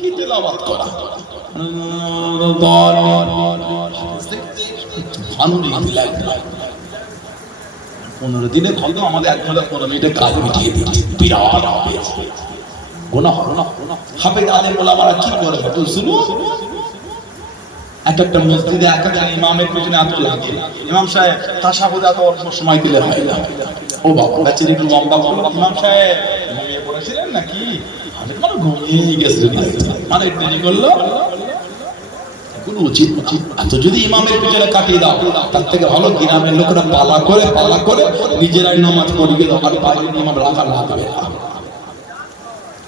কি তেলাওয়াত করা ভালো নেই। 15 দিনে খতম, আমাদের 1 ঘন্টা 15 মিনিটে কাজ মিটিয়ে দিচ্ছে। বিরাট গুনাহ হাফেজ আলেম ওলামারা কি করে শুনো, একটা মসজিদে এক একটা ইমামের পিছনে এত লাগে, ইমাম সাহেব তাশাহুদ এত অল্প সময় দিলে হয় না। ও বাবা বেচারি একটু লম্বা করলো, ইমাম সাহেব ঘুমিয়ে পড়েছিলেন নাকি? মানে ঘুমিয়ে গেছে, মানে দেরি করলো, কোনো উচিত এত যদি ইমামের পিছনে কাটিয়ে দাও, তার থেকে ভালো গ্রামের লোকেরা পালা করে নিজেরাই নামাজ পড়িয়ে দাও, আর বাইরের ইমাম রাখা লাগবে।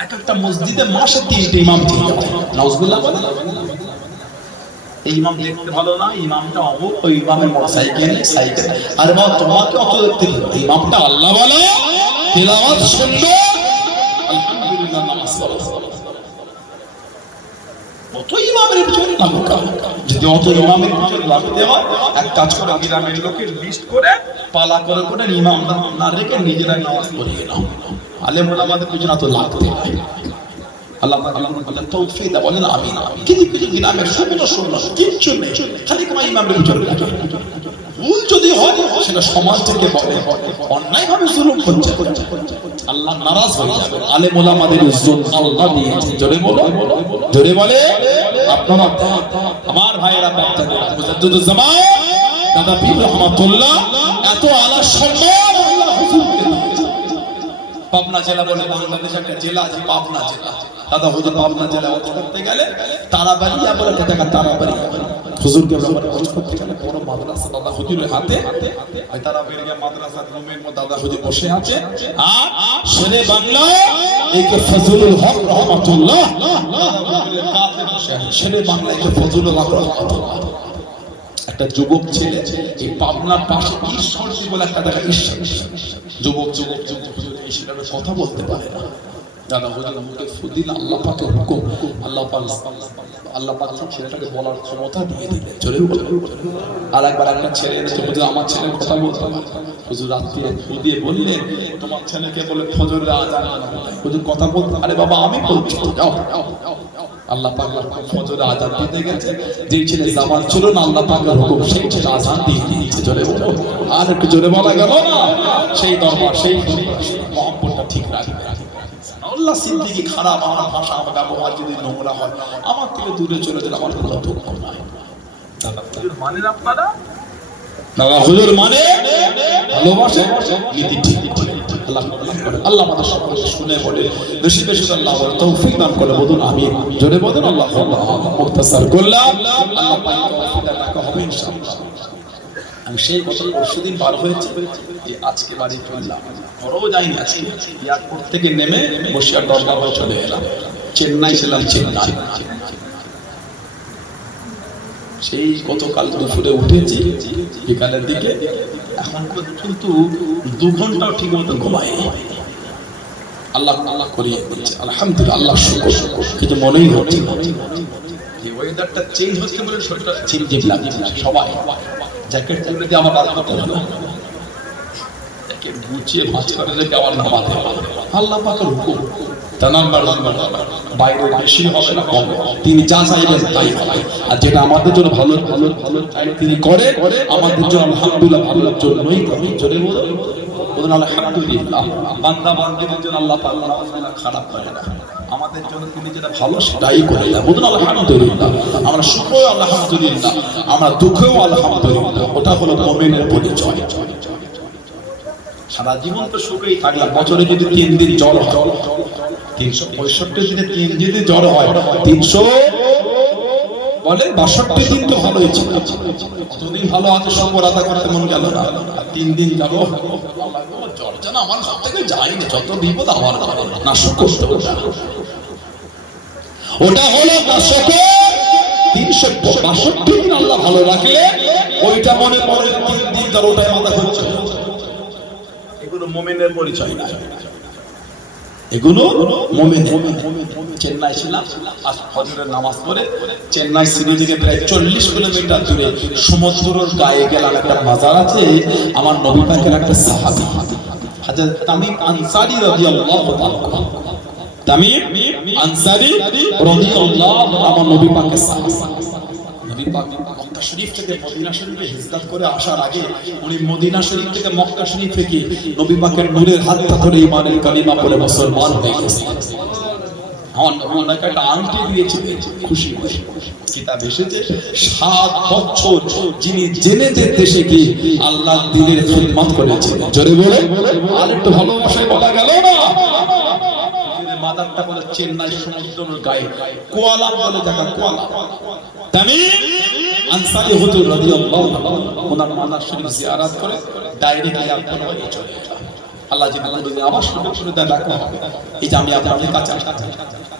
এক একটা মসজিদে মাসে 3টে ইমাম দিয়ে যাবে, নাউজুবিল্লাহ বলে। এই ইমাম দেখতে ভালো না, ইমামটা অমুক, ওই ইমামের মোটরসাইকেল সাইকেল, আরে বাবা তোমাকে অত দেখতে হবে, ইমামটা আল্লাহ বলে, তেলাওয়াত শুনবে, আলহামদুলিল্লাহ নামাজ পড়ো। অত ইমামের পিছনে লাগো কেন? যদি অত ইমামের পিছনে লাগতে হয়, এক কাজ করে গ্রামের লোকের লিস্ট করে পালা করে ইমাম না রেখে নিজেরাই নামাজ পড়িয়ে নাও। আলেম ওলামাদের পিছনে তো লাগতে হয়। আল্লাহ পাক বলেন তৌফিক দাও, বলেন আমিন। কিছু গ্রামের শুকনো কিচ্ছু নেই, খালি তোমার ইমামের পিছনে লাগে। ভুল যদি হয় সেটা সমাজ থেকে বলে, অন্যায়ভাবে জুলুম করছে, আল্লাহ নারাজ হয়ে যাবে। আলেম ওলামাদের ইজ্জত আল্লাহ দিয়েছে, জোরে বলো, জোরে বলে। আপনারা আমার ভাইয়েরা মুজাদ্দিদুজ্জামান দাদা পীর রহমাতুল্লাহ এত আলা সম্মান আল্লাহ হুজুরকে দিয়েছে। পাবনা জেলা বলে বাংলাদেশে একটা জেলা আছে, পাবনা জেলা। দাদা হুজুর পাবনা জেলা ওয়াজ করতে গেলে তারাবাড়িয়া বলে একটা জায়গা, তারাবাড়িয়া হুজুরকে ওয়াজ করতে গেলে বড় মাদ্রাসা দাদা হুজুরের হাতে, ওই তারাবাড়িয়া মাদ্রাসার রুমের মধ্যে দাদা হুজুর বসে আছে। আর শেরে বাংলা একে ফজলুল হক রহমাতুল্লাহ হুজুরের কাছে বসে আছে। শেরে বাংলা একে ফজলুল হক রহমাতুল্লাহ একটা যুবক ছেলে, এই পাবনার পাশে ঈশ্বরজি বলে একটা জায়গা, ঈশ্বর যুবক ঈশ্বরের কথা বলতে পারে না। দাদা হুজুর মুখে ফুদিল, আল্লাহ পাকের হুকুম, আল্লাহ পাক ছেলেটাকে বলার ক্ষমতা দিয়ে দিলেন, চলে আর একবার একটা ছেলে এনেছে, হুজুর আমার ছেলের কথা বলতে পারে। হুজুর রাত্রে ফুদিয়ে বললেন তোমার ছেলেকে বলে ফজরের আযান, হুজুর কথা বলতে, আরে বাবা আমি বলছি যাও। আল্লাহ পাক ফজরে আযান দিতে গেছে, যেই ছেলে জামান ছিল না আল্লাহ পাকের হুকুম, সেই ছেলে আযান দিয়ে দিয়েছে, জোরে বলো, আর একটু জোরে বলা গেল না। সেই দরবার, সেই মহব্বতটা ঠিক রাখবে। আল্লাহ সিদ্দিকি খারাপ, আমার ভাষা আমার ব্যবহার যদি নোংরা হয়, আমার থেকে দূরে চলে গেলে আমার কোনো দুঃখ নাই। দাদা হুজুর মানে আপনারা, দাদা হুজুর মানে ভালোবাসে, নীতি ঠিক। আল্লাহ আমাদের সকলকে শুনে বলে বেশি বেশি আল্লাহ তৌফিক দান করে, বলুন আমিন, জোরে বলুন আল্লাহ। মুখতাসার করলাম, আল্লাহ পাক তৌফিক দান হবে ইনশাআল্লাহ। আমি সেই কথা পরশুদিন বার হয়েছে, আজকে বাড়ি চললাম, ঘরেও যাইনি, আজকে এয়ারপোর্ট থেকে নেমে বসিয়ার দরবার হয়ে চলে এলাম। চেন্নাই ছিলাম, চেন্নাই। সেই গতকাল দুপুরে উঠেছি বিকালের দিকে, এখন কিন্তু 2 ঘন্টাও ঠিক মতো ঘুমাই। আল্লাহ আল্লাহ করিয়ে দিচ্ছে, আলহামদুলিল্লাহ, আল্লাহ শুকর। কিন্তু মনেই হচ্ছে এই ওয়েদারটা চেঞ্জ হচ্ছে বলে শরীরটা ঝিমঝিম লাগছে। সবাই জ্যাকেট তুলে দিয়ে আমার বাদ করতে হলো, জ্যাকেট গুছিয়ে ভাঁজ করে রেখে আমার নামাতে হবে। আল্লাহ পাকের হুকুম, বাইরে বেশি হবে না কম, তিনি যা চাইবেন তাই হবে। আর যেটা আমাদের জন্য ভালো ভালো ভালো তিনি করে, আমাদের জন্য আলহামদুলিল্লাহ ভালোর জন্যই করে। জোরে বলুন আলহামদুলিল্লাহ। বান্দা বান্দিদের জন্য আল্লাহ পাক খারাপ করে না, আমাদের জন্য তিনি যেটা ভালো সেটাই করে দেন। বলুন আলহামদুলিল্লাহ। আমরা সুখেও আলহামদুলিল্লাহ, আমরা দুঃখেও আলহামদুলিল্লাহ। ওটা হলো মুমিনের পরিচয়। সারা জীবন তো সুখেই থাকলাম, বছরে যদি 3 দিন জ্বর হয়, 365 দিনে 3 দিনে জ্বর হয়, 300 বলে 62 দিন তো ভালোই ছিল। কতদিন ভালো আছে শুকর আদা করতে মন গেল না, 3 দিন যাব জ্বর যেন আমার হাত থেকে যায়নি, যত বিপদ আমার না শুকর, ওটা হলো না শুকর। 362 দিন আল্লাহ ভালো রাখলে ওইটা মনে পড়ে 3 দিন জ্বর, ওটাই মাথা ঘুরছে। এগুলো মুমিনের পরিচয় না, এগুলো মুমিনের। চেন্নাই ছিলাম, আজ ফজরের নামাজ পড়ে চেন্নাই সিটি থেকে প্রায় 40 কিলোমিটার দূরে সমুদ্রের গায়ে গেলাম, একটা মাজার আছে, আমার নবী পাকের একটা সাহাবী হযরত তামিম আনসারী রাদিয়াল্লাহু তাআলা। তামিম আনসারী রাদিয়াল্লাহু আমার নবী পাকের সাহাবা। নবী পাক মক্কা শরীফ থেকে মদিনা শরীফে হিজরত করে আসার আগে উনি মদিনা শরীফ থেকে মক্কা শরীফে গিয়ে নবী পাকের নূরের হাতটা ধরে ঈমানের কালিমা পড়ে মুসলমান হয়ে গেছেন। ওনাকে একটা আংটি দিয়েছে, খুশি খুশি। কিতাব এসেছে 7 বছর যিনি জেনে যে দেশে গিয়ে আল্লাহ দ্বীনের খিদমত করেছেন। জোরে বলে আর একটু ভালোবাসায় বলা গেল না। মাদারটা বলে চেন্নাই সমুদ্রের গায়ে কোয়ালা বলে জায়গা কোয়ালা। তামিম আনসারী হুজুর রাদিয়াল্লাহু আনহু ওনার মাদার শরীফ জিয়ারত করে ডাইরেক্ট এয়ারপোর্ট হয়ে চলে গেল। আল্লাহ যদি বলে আবার শুরু দেন রাখা হবে। এই যে আমি আপনাদের কাছে আসলাম,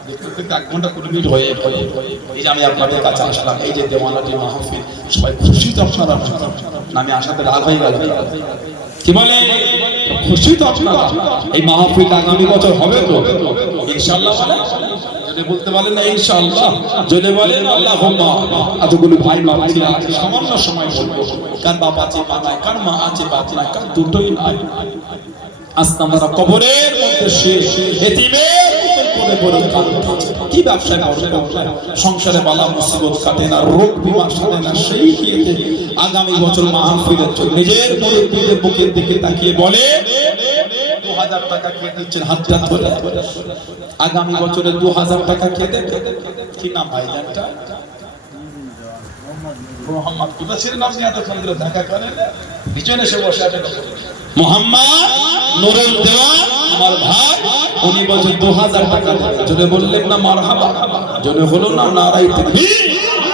দেখতে 1 ঘন্টা 20 মিনিট হয়ে এই যে আমি আপনাদের কাছে আসলাম, এই যে দেওয়ানাটি মাহফিল সবাই খুশি তো আপনারা? আমি আসাতে রাগ হয়ে গেল কি বলে? খুশি তো আপনারা? এই মাহফিল আগামী বছর হবে তো ইনশাআল্লাহ? যদি বলতে বলেন না ইনশাআল্লাহ, যদি বলেন আল্লাহুম্মা। এতগুলো ভাই মা ভাইরা আছে, সামান্য সময় বলবো। কার বাপ আছে মা নাই, কার মা আছে বাপ নাই, কার দুটোই নাই। আজকে আমরা কবরের মধ্যে শেষ এতিমের মতো পড়ে কাঁদছি। কি ব্যবসা করবে? সংসারে বালা মুসিবত কাটে না, রোগ বিমার সাথে না, সেই দিয়েতে আগামী বছর মাহফিলের জন্য নিজের মুরব্বিদের বুকের দিকে তাকিয়ে বলে 2000 টাকা কে দিচ্ছেন? হাতটা ধরে আগামী বছরে 2000 টাকা কে দেবে? কি নাম ভাইজানটা? মোহাম্মদ। কোথা ছিলেন আপনি এতক্ষণ ধরে দেখা করেন? পিছনে এসে বসে আছেন মোহাম্মদ নুরুল দেওয়ান আমার ভাই, উনি বলছেন 2000 টাকা দেবে। যদি বললেন না মারহাবা, যদি হলো না নারাই তাকবীর।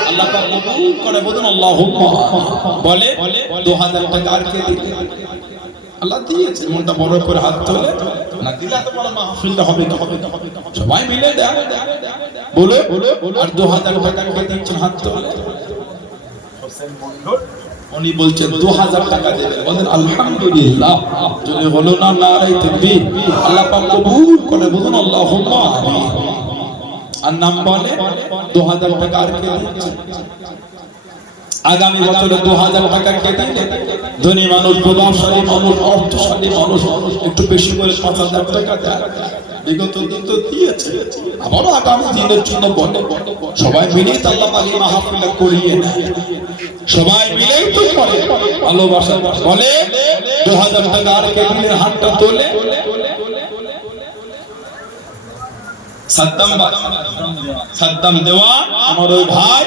আল্লাহ পাক কবুল করে বলুন আল্লাহুম্মা। বলে 2000 টাকা আর কে দিবে? আল্লাহ দিয়েছে। মনটা বড় করে হাত তোলে না, দিলা তো বড় মাহফিলটা হবে না, সবাই মিলে দেয় বলে। আর 2000 টাকা কে দিচ্ছেন? হাত তোলে হোসেন মন্ডল, উনি বলছেন 2000 টাকা দেবেন। বলেন আলহামদুলিল্লাহ। যদি হলো না নারাই তাকবীর। আল্লাহ পাক কবুল করে বলুন আল্লাহুম্মা আমিন। আর নাম বলে 2000 টাকা আর কে দিচ্ছেন? আগামী বছরে 2000 টাকা কে দিবে? ধনী মানুষ, প্রভাবশালী মানুষ, অর্থশালী মানুষ একটু বেশি করে 5000 টাকা দেয়। বিগত দিন তো দিয়েছে, আবারও আগামী দিনের জন্য বলে। সবাই মিলে আল্লাহ পাক এই মাহফিলটা করিয়ে নেয়। সবাই মিলেই তো করে ভালোবাসা। বলে 2000 টাকা আর কে দিলে? হাতটা তোলে সাদ্দাম দেওয়ান আমার ওই ভাই,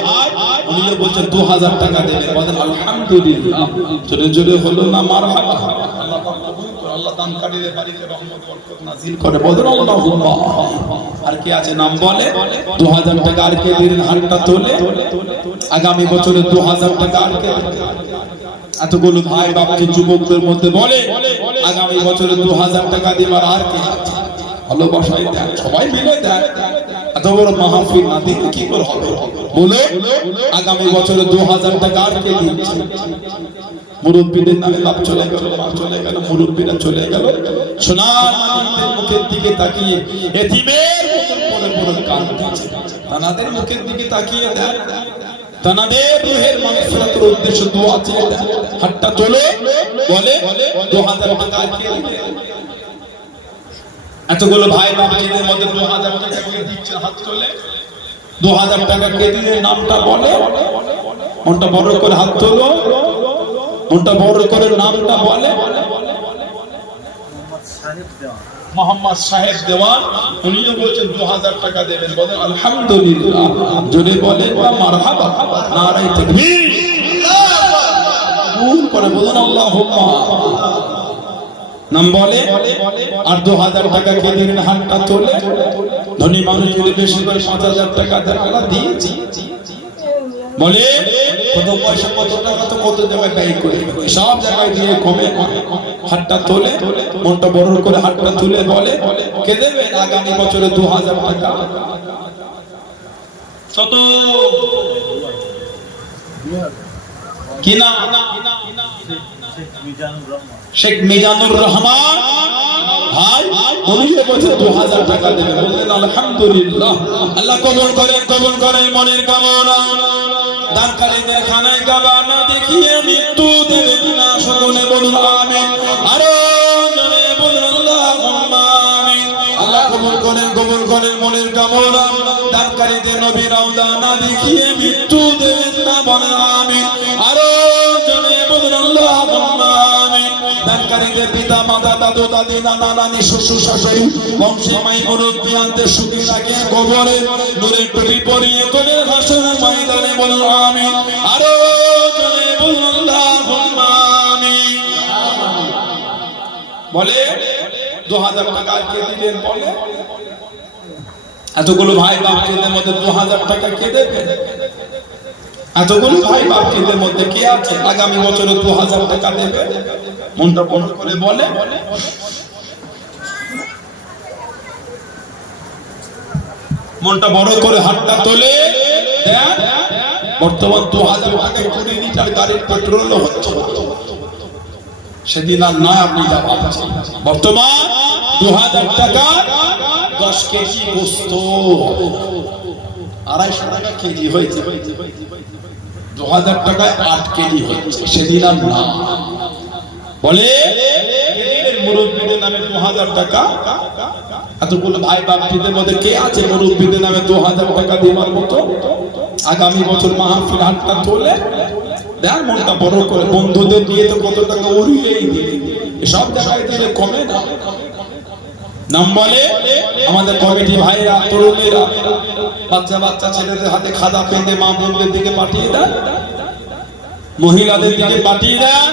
উনিও বলছেন 2000 টাকা দেবে। বলেন আলহামদুলিল্লাহ। জোরে জোরে হলো না মারহাবা। আল্লাহ পাক কবুল করে, আল্লাহ দানকারীদের বাড়িতে রহমত বরকত নাযিল করে। বলেন আল্লাহুম্মা। আর কি আছে? নাম বলে 2000 টাকা আর কে দিলেন? হাতটা তোলে আগামী বছরে 2000 টাকা আর কে? এতগুলো ভাই বাপকে যুবকদের মধ্যে বলে আগামী বছরে 2000 টাকা দিবার আর কে? ভালোবাসায় দেয়, সবাই মিলে দেয়। এত বড় মাহফিল না দিলে কি করে হবে? বলে আগামী বছরে 2000 টাকা আর কে দিচ্ছে? মুরব্বীদের নামে বাপ চলে গেল, মা চলে গেল, মুরব্বীরা চলে গেল। সোনার মানিকদের মুখের দিকে তাকিয়ে এতিমের মতো পড়ে পড়ে কাঁদছে। তানাদের মুখের দিকে তাকিয়ে দেয়, তানাদের রূহের মাগফিরাতের উদ্দেশ্যে দোয়া চেয়ে দেয়। হাতটা তোলে বলে 2000 টাকা আর কে দিবে? এতগুলো ভাই বাপজিদের মধ্যে 2000 টাকা কে দিচ্ছে? হাত তোলে 2000 টাকা কে দিয়ে? নামটা বলে, মনটা বড় করে হাত তোলো, মনটা বড় করে নামটা বলে। মোহাম্মদ সাহেব দেওয়ান, উনিও বলছেন 2000 টাকা দেবেন। বলেন আলহামদুলিল্লাহ। যদি বলেন মারহাবা, নারায়ে তাকবীর। কবুল করে বলেন আল্লাহুম্মা। নাম বলে আর 2000 টাকা কে দিলেন? হাতটা তোলে। ধনী মানুষ যদি বেশি করে 5000 টাকা দেয়, আল্লাহ দিয়েছি। বলে কত পয়সা, কত টাকা তো কত জায়গায় ব্যয় করে, সব জায়গায় দিয়ে কমে। হাতটা তোলে, মনটা বড় করে হাতটা তুলে বলে কে দেবেন আগামী বছরে 2000 টাকা? কত কি না? শেখ মিজানুর রহমান ভাই, উনিও বলছে 2000 টাকা দেবে। বললেন আলহামদুলিল্লাহ। আল্লাহ কবুল করেন, কবুল করেন মনের কামনা। দানকারীদের খানায় কাবা না দেখিয়ে মৃত্যু দেবেন না। সকলে বলুন আমিন। আরো জোরে বলুন আল্লাহুম্মা আমিন। আল্লাহ কবুল করেন, কবুল করেন। দানকারীতে নবী রওজা না দেখিয়ে মৃত্যু দেবেন না বলেন আমিন। আরো জনে বলুন আল্লাহুম্মা আমিন। দানকারীতে পিতা মাতা দাদু দাদি নানা নানি শ্বশুর শাশুড়ি বংশে মাই মুরব্বিয়ানদের সুখী রাখে কবরে নূরের টুপি পরিয়ে করে হাসরের ময়দানে বলুন আমিন। আরো জনে বলুন আল্লাহুম্মা আমিন। বলে 2000 টাকা কে দিলেন বলে? এতগুলো ভাই বাপদের মধ্যে 2000 টাকা কে দেবে? এতগুলো ভাই বাপদের মধ্যে কে আছে আগামী বছরে 2000 টাকা দেবে? মনটা বন্ধ করে বলে। মনটা বড় করে হাতটা তোলে দেন। বর্তমান 2000 টাকায় 20 লিটার গাড়ির পেট্রোল হচ্ছে, সেদিন আর নয় আপনি যা পাচ্ছেন। বর্তমান 2000 টাকা 10 কেজি গোস্ত 250 টাকা কেজি হয়েছে, 2000 টাকায় 8 কেজি হয়েছে, সেদিন আর না বলে মুরব্বীদের নামে 2000 টাকা। এতগুলো ভাই বাপদের মধ্যে কে আছে মুরব্বীদের নামে 2000 টাকা দেওয়ার মতো? আগামী বছর মাহফিল হাতটা তোলে দেন, মনটা বড় করে। বন্ধুদের দিয়ে তো কত টাকা উড়িয়েই দিই, সব জায়গায় দিলে কমে না। নাম বলে আমাদের কমিটি ভাইরা তরুণীরা বাচ্চা বাচ্চা ছেলেদের হাতে খাদা পেঁধে মা বোনদের দিকে পাঠিয়ে দেন, মহিলাদের দিকে পাঠিয়ে দেন।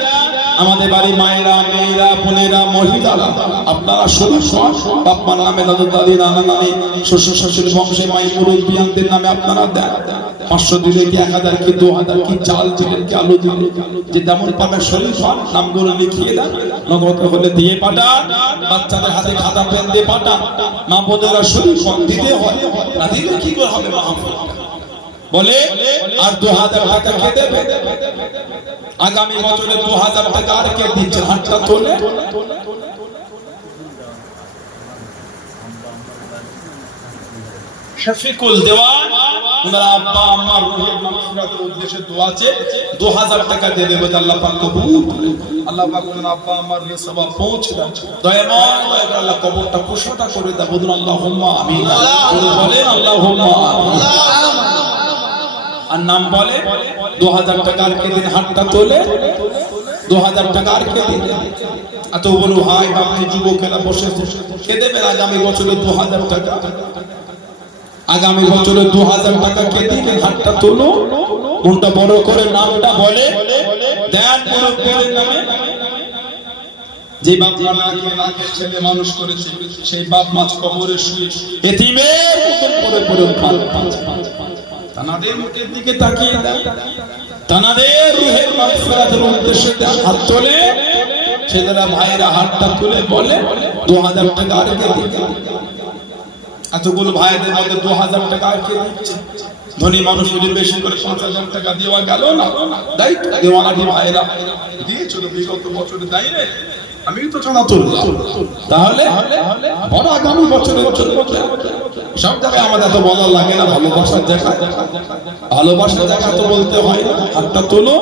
আমাদের বাড়ি মায়েরা মেয়েরা বোনেরা মহিলারা আপনারা বাপমার নামে দাদু দাদি নানা নানি শ্বশুর শাশুড়ি বংশে মাই মুরব্বিয়ানদের নামে আপনারা দেন। 500 দিলে কি 1000 কি 2000 কি চাল দিলেন কি আলু দিলেন, যে যেমন পাবে শরীর নামগুলো লিখিয়ে দেন, নগদ হলে দিয়ে পাঠান। বাচ্চাদের হাতে খাতা পেন দিয়ে পাঠান। মা বোনেরা শরীর দিতে হয় না দিলে কি করে হবে মাহফিল বলে। আর 2000 টাকা কে দেবে? আগামী বছরে 2000 টাকা আর কে দিচ্ছে? হাতটা তোলে। শফিকুল দেওয়ান ওনার আব্বা আম্মার রুহের মাগফিরাতের উদ্দেশ্যে দোয়া আছে, 2000 টাকা দেবে বলে আল্লাহ পাক কবুল করে। আল্লাহ পাক ওনার আব্বা আম্মার রুহে সওয়াব পৌঁছে দেন। দয়াময় দয়া করে আল্লাহ কবরটা কুশটা করে দাও। বলুন আল্লাহুম্মা আমিন। বলেন আল্লাহুম্মা আমিন। আর নাম বলে 2000 টাকা আর কে দিন? হাতটা তোলে। 2000 টাকা আর কে দিন? এত বড় ভাই বাপনি যুবকেরা বসে কে দেবেন আগামী বছরে 2000 টাকা? আগামী বছরে 2000 টাকা কে দিবেন? হাতটা তোলো, মনটা বড় করে নামটা বলে দেন মুরব্বিদের নামে। যে বাপ মাকে রাখে ছেলে মানুষ করেছে, সেই বাপ মাছ কবরে শুয়ে এতিমের মতন করে পড়ে তানাদের মুখের দিকে তাকিয়ে দেন, তানাদের রুহের মাগফিরাতের উদ্দেশ্যে দেন। হাত তোলে ছেলেরা ভাইরা হাতটা তুলে বলে 2000 টাকা আর কে দিবে? এতগুলো ভাইদের মধ্যে 2000 টাকা আর কে দিচ্ছে? ধনী মানুষ যদি বেশি করে 5000 টাকা দেওয়া গেল না, দায়িত্ব দেওয়ানি ভাইরা দিয়েছিল বিগত বছরে, তাই না? আমি তো চাঁদা তুললাম, তাহলে বড় আগামী বছরের জন্য সব জায়গায় আমাদের এত বলা লাগে না। ভালোবাসার জায়গা, ভালোবাসার জায়গা তো বলতে হয়। হাতটা তোলো,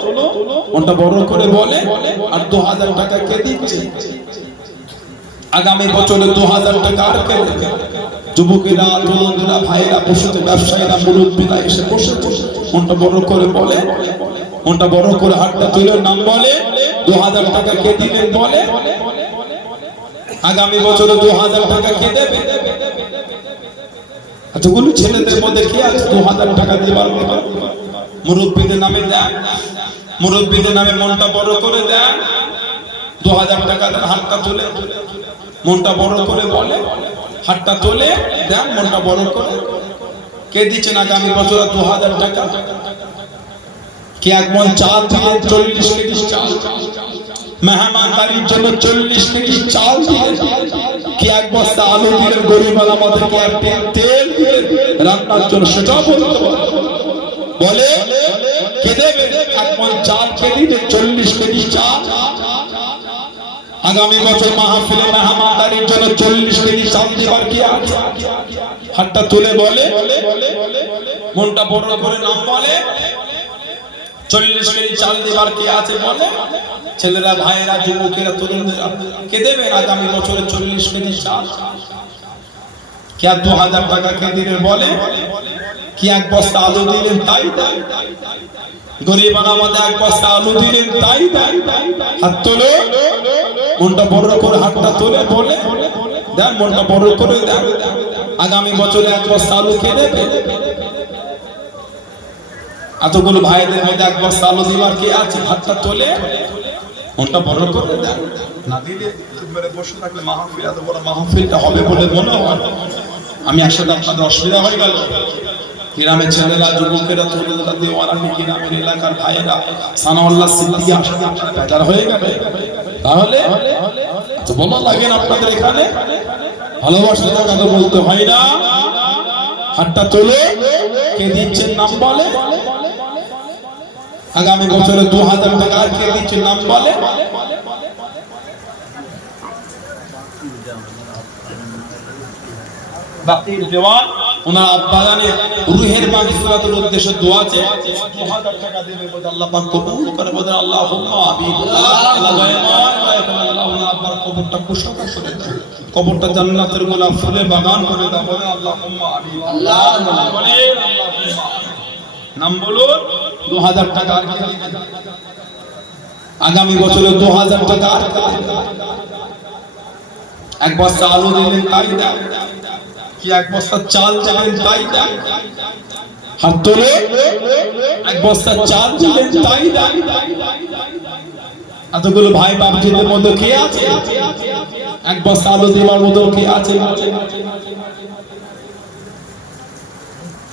মনটা বড় করে বলে। আর 2000 টাকা কে দিচ্ছে? আগামী বছরে 2000 টাকা আর কে দেবে? যুবকেরা তরুণরা ভাইরা বসেছে, ব্যবসায়ীরা মুরব্বীরা এসে বসে মনটা বড় করে বলে, মনটা বড় করে হাতটা তুলে নাম বলে 2000 টাকা কে দিবেন বলে। আগামী বছরে 2000 টাকা কে দেবে? এতগুলো ছেলেদের মধ্যে কে আছে 2000 টাকা দেবার মতো? মুরব্বীদের নামে দেন, মুরব্বীদের নামে মনটা বড় করে দেন। 2000 টাকা দেন, হাতটা তুলে মনটা বড় করে বলে, হাতটা তোলে দেন, মনটা বড় করে। কে দিচ্ছেন আগামী বছর 2000 টাকা? কে এক মন চাল দিলেন? 40 কেজি চাল মেহমানদারির জন্য 40 কেজি চাল দিলেন। কে এক বস্তা আলু দিলেন? গরিব আমাদের কে এক তেল দিলেন রান্নার জন্য? সেটাও বলে কে দেবে? এক মন চাল কে দিলেন? 40 কেজি চাল। আগামী বছর মাহফিলে মেহমানদারির জন্য 40 কেজি চাল দেবার কি আছে? হাতটা তুলে বলে, মনটা বড় করে নাম বলে 40 কেজি চাল দেবার কি আছে বলে। ছেলেরা ভাইয়েরা যুবকেরা তরুণরা কে দেবে আগামী বছরে 40 কেজি চাল? কে 2000 টাকা কে দিবে বলে? কি এক বস্তা আলু দিলেন তাই তাই, গরিব আমাদের এক বস্তা আলু দিলেন তাই তাই, হাত তোলো, মনটা বড় করে হাতটা তোলে বলে দেন, মনটা বড় করে দেন, আগামী বছরে এক বস্তা আলু খেয়ে দেবে। এতগুলো ভাইদের মধ্যে এক বস্তা আলু দিবার কে আছে? হাতটা তোলে, মনটা বড় করে দেন। না দিলে বসে থাকলে মাহফিল, এত বড় মাহফিলটা হবে বলে মনে হয়। আমি একসাথে আপনাদের অসুবিধা হয়ে গেল। গ্রামের ছেলেরা, যুবকেরা, তরুণরা, দেওয়ারানি, গ্রামের এলাকার ভাইয়েরা, সানাউল্লাহ সিদ্দিকী আসলে আপনারা বেজার হয়ে গেবে। তাহলে তো বলা লাগে না আপনাদের এখানে ভালোবাসার কথা বলতে হয় না। হাতটা তোলে, কে দিচ্ছেন নাম বলে, আগামী বছরে 2000 টাকা আর কে দিচ্ছেন নাম বলে। বাকির দেওয়ান ওনার আব্বা জানের রুহের মাগফিরাতের উদ্দেশ্যে দোয়া আছে, 2000 টাকা দেবে বলে আল্লাহ পাক কবুল করে বলে আল্লাহুম্মা আমিন। আল্লাহ আব্বার কবরটা কুশাদা করে দাও, কবরটা জান্নাতের গোলাপ ফুলে বাগান করে দাও বলে আল্লাহুম্মা আমিন। আল্লাহ বলে আল্লাহুম্মা নাম বলুন। 2000 টাকা আর কে দিবেন? আগামী বছরে 2000 টাকা আর কে দিবেন? এক বস্তা আলু দিলেন তাই দাও, কি এক বস্তা চাল দিলেন তাই দাও, হাত তোলে, এক বস্তা চাল দিলেন তাই দাও। এতগুলো ভাই বাপজিদের মধ্যে কে আছে এক বস্তা আলু দেওয়ার মতো? কে আছে?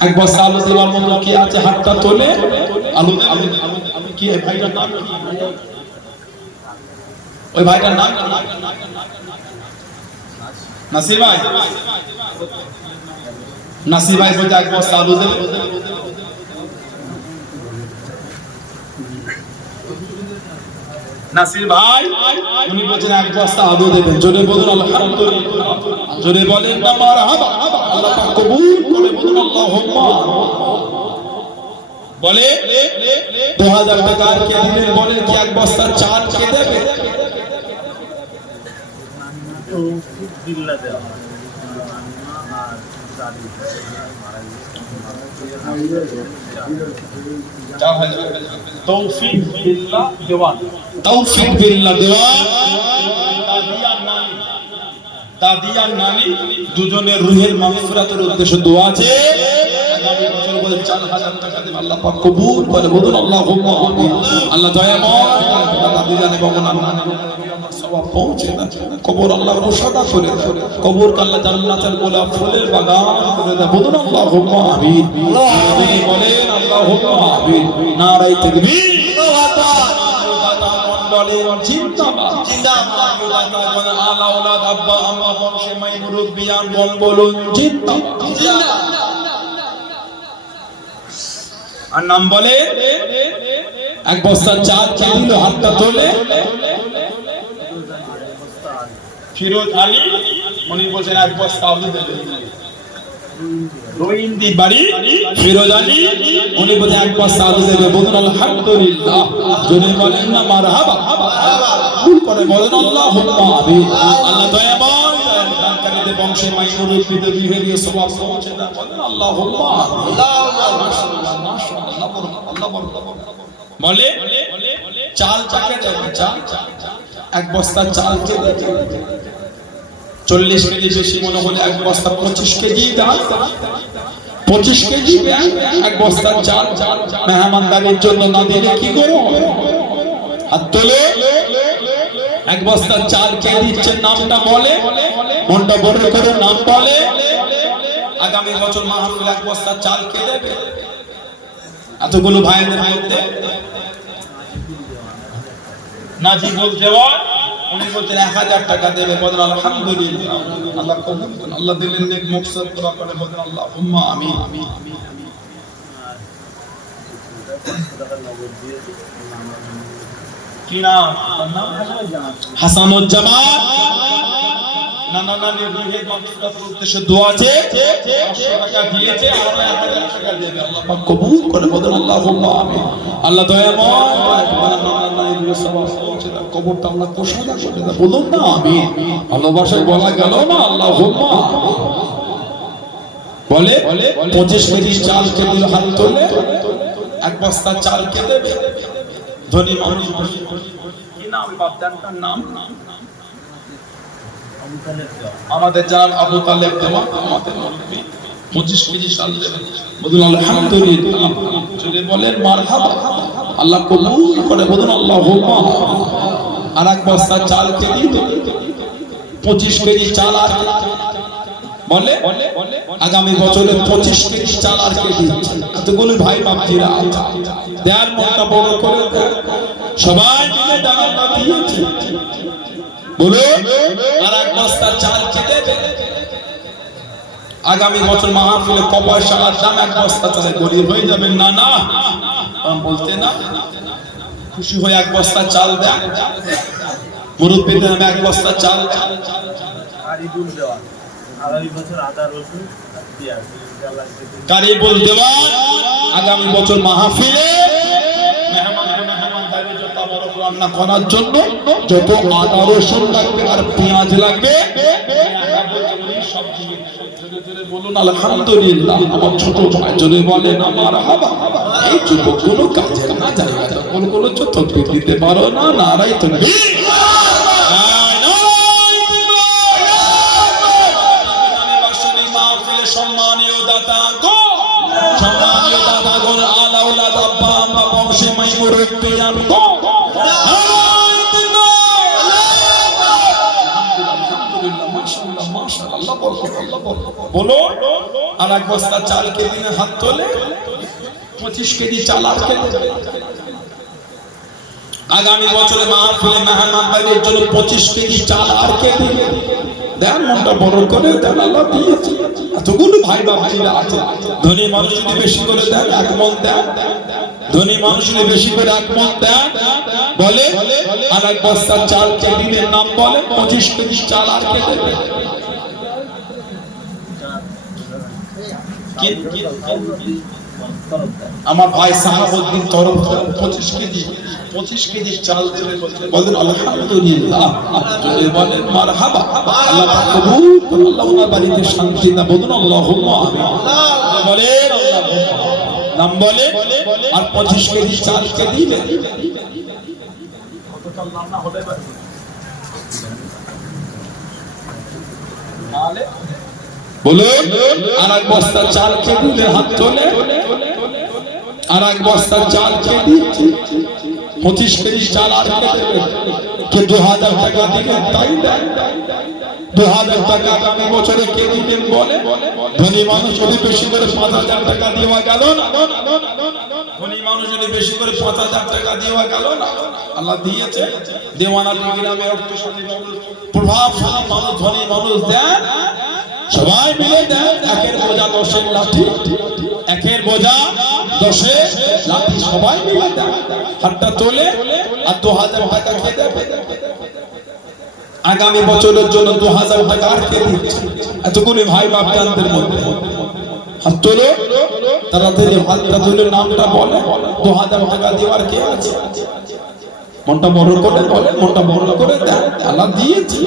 এক বস্তা আলু দেওয়ার মতো কে আছে? হাতটা তোলে। আলু আমি কি ভাইটার নাম কি? ওই ভাইটার নাম নাসির ভাই। নাসির ভাই বলতে এক বস্তা আলু দেবে। নাসির ভাই উনি বলছেন এক বস্তা আলু দেবেন। জোরে বলুন আলহামদুলিল্লাহ, জোরে বলেন না মারহাবা। আল্লাহ পাক কবুল করে বলুন আল্লাহুম্মা। বলে 2000 টাকা আর কে দিবেন? বলে কি এক বস্তা চাল কে দেবে? তৌফিক বিল্লাহ দেওয়ান, তৌফিক বিল্লাহ দেওয়ান, দাদিয়া নানি দুজনের রুহের মাগফিরাতের উদ্দেশ্যে দোয়া আছে। আগামী বছর বলে 4000 টাকা দেব, আল্লাহ পাক কবুল করে বলুন আল্লাহুম্মা আমিন। আল্লাহ দয়াময় দাদি জানে বাবা নানি সওয়াব পৌঁছে না, কবর আল্লাহ রোশাদা করে দেয়, কবর আল্লাহ জান্নাতের গোলাপ ফুলের বাগান করে দেয়। বলুন আল্লাহুম্মা আমিন। আমিন বলেন আল্লাহুম্মা আমিন। নারায়ে তাকবীর, বলেন জিন্দাবাদ জিন্দাবাদ। আলা ওলাদ আব্বা আম্মা বংশে মাই মুরব্বিয়ান বলুন জিন্দাবাদ জিন্দাবাদ। আর নাম বলে এক বস্তা চাল কে দিল? হাতটা তোলে। ফিরোজ আলী উনি বলছেন এক বস্তা আলু দেবে। রোহিন্দি বাড়ি ফিরোজ আলী উনি বলছেন এক বস্তা আলু দেবে। বলুন আলহামদুলিল্লাহ, জোরে বলেন না মারহাবা। ভুল করে বলেন আল্লাহুম্মা আমিন। আল্লাহ দয়াময় দানকারীদের বংশে মাই মুরব্বিদের বিহে দিয়ে সওয়াব পৌঁছে দেন। বলেন আল্লাহুম্মা মাশাআল্লাহ মাশাআল্লাহ আল্লাহ বলে চাল চাকে দেবে। চাল এক বস্তা চাল কে দেবে? 40 কেজি বেশি মনে হলে এক বস্তা 25 কেজি দাও। 25 কেজি এক বস্তা চাল মেহমানদারির জন্য না দিলে কি করো? হাত তোলে, এক বস্তা চাল কে দিচ্ছেন? নামটা বলে, মনটা বড় করে নাম বলে। আগামী বছর মাহফিল এক বস্তা চাল কে দেবে? এতগুলো ভাইদের মধ্যে নাজিবুল দেওয়ান উনি বলছেন 1000 টাকা দেবে। বলেন আলহামদুলিল্লাহ, আল্লাহ কবুল করুন। আল্লাহ দিলেন নেক মকসদ পুরা করে বলেন আল্লাহুম্মা আমিন। কি নাম? হাসানুজ্জামান। নানা নানির রুহের মাগফিরাতের উদ্দেশ্যে দোয়া আছে, 500 টাকা দিয়েছে, আর 1000 টাকা দেবে। আল্লাহ পাক কবুল করে বলেন আল্লাহুম্মা আমিন। আল্লাহ দয়াময় নানা নানির রুহের সওয়াব পৌঁছে দাও, কবরটা আল্লাহ কোষাদা করে দাও। বলুন না আমিন। ভালোবাসায় বলা গেল না আল্লাহুম্মা। বলে 25 কেজি চাল কে দিল হাত তোলে, এক বস্তা চাল কে দেবে? ধনী মানুষ। কি নাম বাপদানটার নাম? আমাদের জান আবু তালেব দেওয়া, আমাদের মুরব্বি 25 কেজি চাল দেবে। বলুন আলহামদুলিল্লাহ, যদি বলেন মারহাবা, আল্লাহ কবুল করে, বলুন আল্লাহুম্মা। আর এক বস্তা চাল কে দিল? 25 কেজি চাল। আর বলে আগামী বছরে 25 কেজি চাল আর কে দিচ্ছে? এতগুলো ভাই বাপজিরা দেয়ার মনটা বড় করে সবাই মিলে দানা দিয়েছে। বলে আর এক বস্তা চাল কে দেবে? আগামী বছর মাহফিলে ক পয়সার দাম এক বস্তা চালে গরিব হয়ে যাবেন না? না বলতে না, খুশি হয়ে এক বস্তা চাল দেয় মুরব্বীদের নামে, এক বস্তা চাল কারিবুল দেওয়া। আগামী বছর মাহফিলে রান্না করার জন্য যত আদা রসুন লাগবে আর পেঁয়াজ লাগবে, বলুন আলহামদুলিল্লাহ। আমার ছোট ভাই যদি বলেন মারহাবা। এই যুবকগুলো কাজে না জায়গা তখন কোনো ছোট দিতে পারো না, নারাই তুমি সম্মানীয় দাতা গো, সম্মানীয় দাতা গণ, আলাউলা দাব্বা আম্মা বংশে মাই মুরব্বি জান গো, আলহামদুলিল্লাহ মাশাআল্লাহ মাশাআল্লাহ, আল্লাহ বলো। আর এক বস্তা চাল কে দিনে হাত তোলে? 25 কেজি চাল আর কে দেবে? আগামী বছরে মাহফিলে মেহমানদারির জন্য 25 কেজি চাল আর কে দিবে? দেন মনটা বড় করে দেন, আল্লাহ দিয়েছে। এতগুলো ভাই বাপজিরা আছে, ধনী মানুষ যদি বেশি করে দেন এক মন দেন, ধনী মানুষ যদি বেশি করে এক মন দেন, বলে আর এক বস্তা চাল কে দিবে? নাম বলে 25 কেজি চাল আর কে দেবে? আমার ভাই সাহাবউদ্দিন তরফ 25 কেজি চাল দেবে। বলেন আলহামদুলিল্লাহ, যদি বলেন মারহাবা, আল্লাহ কবুল করে, আল্লাহ ওনার বাড়িতে শান্তি না, বলুন আল্লাহুম্মা আমিন। বলেন আল্লাহুম্মা, নাম বলে। আর 25 কেজি চাল কে দিবে? কত চাল নাম না হবে পারে নালে? বলুন আর এক বস্তা চাল কে দিলে হাত তোলে? আর এক বস্তা চাল কে দিচ্ছে? 25 কেজি চাল আর কে দেবে? কে 2000 টাকা দিবেন? তাই দেন 2000 টাকা আগামী বছরে কে দিবেন? বলে ধনী মানুষ যদি বেশি করে 5000 টাকা দেওয়া গেল না, ধনী মানুষ যদি বেশি করে 5000 টাকা দেওয়া গেল না, আল্লাহ দিয়েছে। দেওয়ানা গ্রামে অর্থশালী মানুষ, প্রভাবশালী মানুষ, ধনী মানুষ দেন, সবাই মিলে দেন। একের বোঝা 10-এর লাঠি, একের বোঝা 10-এর লাঠি, সবাই মিলে দেন, হাতটা তোলে। আর 2000 টাকা কে দেবে? আগামী বছরের জন্য 2000 টাকা আর কে দিচ্ছে? এতগুলি ভাই বাপজানদের মধ্যে হাত তোলো, তাড়াতাড়ি হাতটা তুলে নামটা বলে। 2000 টাকা দেওয়ার কে আছে? মনটা বড় করে বলে, মনটা বড় করে দেন, আল্লাহ দিয়েছে।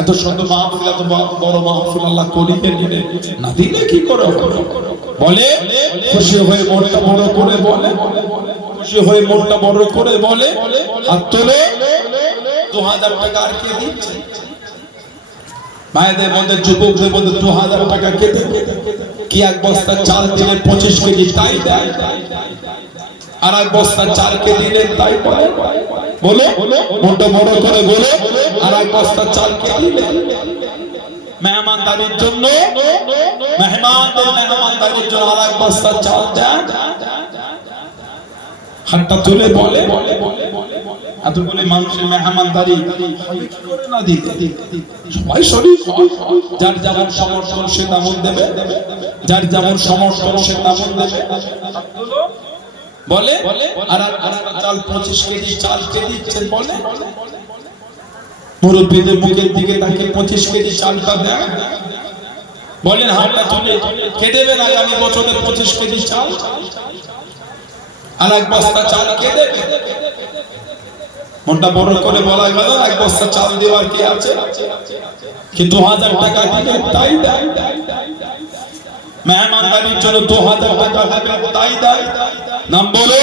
এত সুন্দর মাহফিল, এত বড় মাহফিল আল্লাহ করিয়ে দিলে, না দিলে কি করে হবে? বলে খুশি হয়ে মনটা বড় করে বলে, খুশি হয়ে মনটা বড় করে বলে, হাত তোলে। 2000 টাকা আর কে দিচ্ছে? ভাইদের মধ্যে, যুবকদের মধ্যে 2000 টাকা কে দেবে? কি এক বস্তা চাল দিলে 25 কেজি তাই দেয়? আর এক বস্তা চাল কে দিলে তাই বলে? বলে মনটা বড় করে বলে, আর এক বস্তা চাল কে দিলে? মেহমানদারির জন্য, মেহমানদের মেহমানদারির জন্য আর এক বস্তা চাল দেন, হাতটা তুলে বলে। এতগুলি মানুষের মেহমানদারি করে না দিতে, সবাই শরীর যার যেমন সমর্থন সে তেমন দেবে, যার যেমন সমর্থন সে তেমন দেবে। বলে আর চাল 25 কেজি চাল কে দিচ্ছেন? বলে মুরব্বীদের মুখের দিকে তাকে 25 কেজি চালটা দেন, বলেন হাতটা তুলে কে দেবেন আগামী বছরে 25 কেজি চাল? আর এক বস্তা চাল কে দেবে? মনটা বড় করে বলা গেল, এক বস্তা চাল দেওয়ার কে আছে? কি 2000 টাকা দিলে তাই দেয়? মেহমানদারির জন্য 2000 টাকা হবে, তাই দেয়। নাম বলো,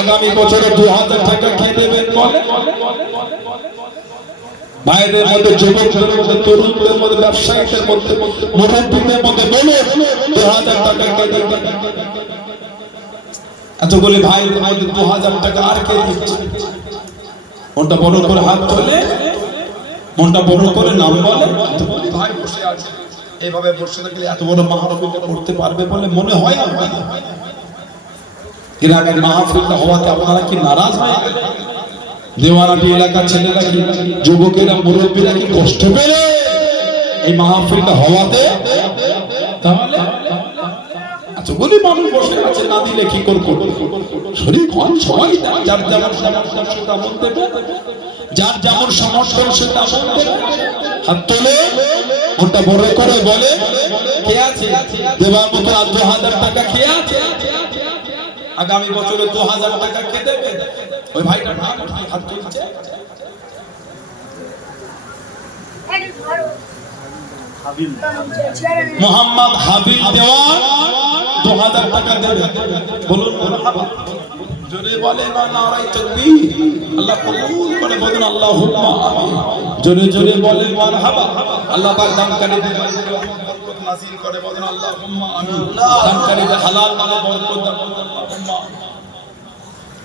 আগামী বছরে 2000 টাকা খেয়ে দেবেন বলে। ভাইদের মধ্যে, যুবকদের মধ্যে, তরুণদের মধ্যে, ব্যবসায়ীদের মধ্যে, মুরব্বীদের মধ্যে বলে 2000 টাকা খেয়ে দেবেন। এতগুলি ভাইদের মধ্যে 2000 টাকা আর কে দিচ্ছে? মনটা বড় করে হাত তোলে, মনটা বড় করে নাম বলে। ভাই বসে আছে, এইভাবে বসে থাকলে এত বড় মাহফিলটা করতে পারবে বলে মনে হয় না। গ্রামের মাহফিলটা হওয়াতে আপনারা কি নারাজ হয়ে গেলেন? দেওয়ানাটি এলাকার ছেলেরা কি, যুবকেরা, মুরব্বীরা কি কষ্ট পেলে এই মাহফিলটা হওয়াতে? তাহলে এতগুলি মানুষ বসে আছে, না দিলে কি করবো? শরীর ঘন সবাই যার যেমন সমর্থন সে তেমন দেবে, যার যেমন সমর্থন সে তেমন দেবে। হাত তোলে, ওটা বড় করে বলে, কে আছে দেবার মতো? 2000 টাকা খেয়ে আছে, আগামী বছরে 2000 টাকা খেয়ে দেবে। ওই ভাইটা নাম হাত তুলছে, মোহাম্মদ হাবিব দেওয়ান 2000 টাকা দেবে। বলুন মারহাবা, জোরে বলে না নারায়ে তাকবীর। আল্লাহ কবুল করে বলুন আল্লাহুম্মা আমিন। জোরে জোরে বলে মারহাবা। আল্লাহ পাক দানকারীদের বরকত নাযিল করে বলুন আল্লাহুম্মা আমিন। দানকারীদের হালাল মালে বরকত দান করুন আল্লাহুম্মা।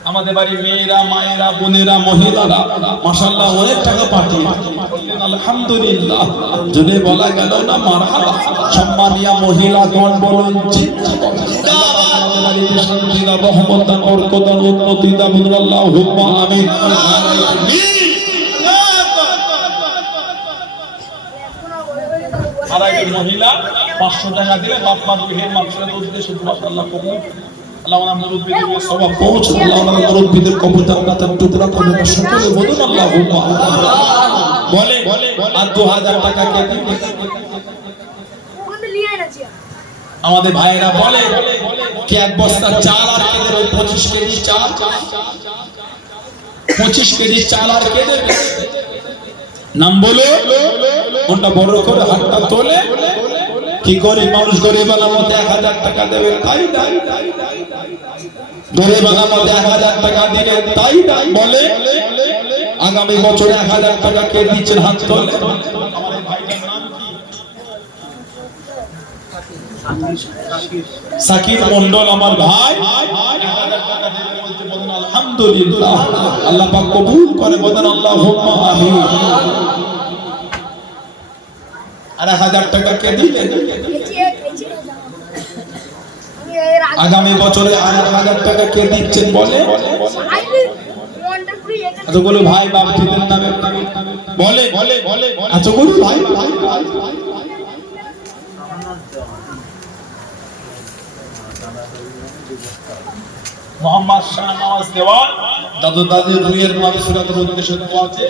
আমাদের বাড়ি মেয়েরা, মায়েরা, বোনেরা, মহিলারা মাশাআল্লাহ অনেক টাকা পাঠিয়ে আলহামদুলিল্লাহ। যদি বলা গেল না মারহাবা। সম্মানিয়া মহিলাগণ বলুন জিন্দাবাদ। আমাদের বাড়িতে শান্তি দাও, রহমত দাও, বরকত দাও, উন্নতি দাও, বলুন আল্লাহুম্মা আমিন। আর একজন মহিলা 500 টাকা দিলে বাপ মা গৃহের মানুষের উদ্দেশ্যে মাশাআল্লাহ কবুল। আল্লাহ ওনার মুরব্বিদের সওয়াব পৌঁছে, আল্লাহ ওনার মুরব্বিদের কবর জান্নাতের টুকরা করে দাও। সকলে বলুন আল্লাহুম্মা বলে। আর 2000 টাকা কে দিবে? আমাদের ভাইয়েরা বলে কি এক বস্তা চাল আর কে দেবে? 25 কেজি চাল, 25 কেজি চাল আর কে দেবে? নাম বলো, ওটা বড় করে হাতটা তোলে। কি গরিব মানুষ, গরিব আলামতে 1000 টাকা দেবে, তাই তাই গরিব আলামতে 1000 টাকা দিলে তাই তাই বলে। আগামী বছর 1000 টাকা কে দিচ্ছেন? হাত তোলে। আমার এই ভাইটার নাম কি? সাকিব মন্ডল আমার ভাই 1000 টাকা দিলে বলতে বলেন আলহামদুলিল্লাহ। আল্লাহ পাক কবুল করে বলেন আল্লাহুম্মা আমিন। আর 1000 টাকা কে দিলেন? আগামী বছরে 1000 টাকা কে দিচ্ছেন বলে? এতগুলো ভাই বাপ ঠিকের নামে বলে, এতগুলো ভাই মোহাম্মদ শাহনওয়াজ দেওয়ান দাদু দাদি দুইয়ের মাগফিরাতের উদ্দেশ্যে দোয়া আছে।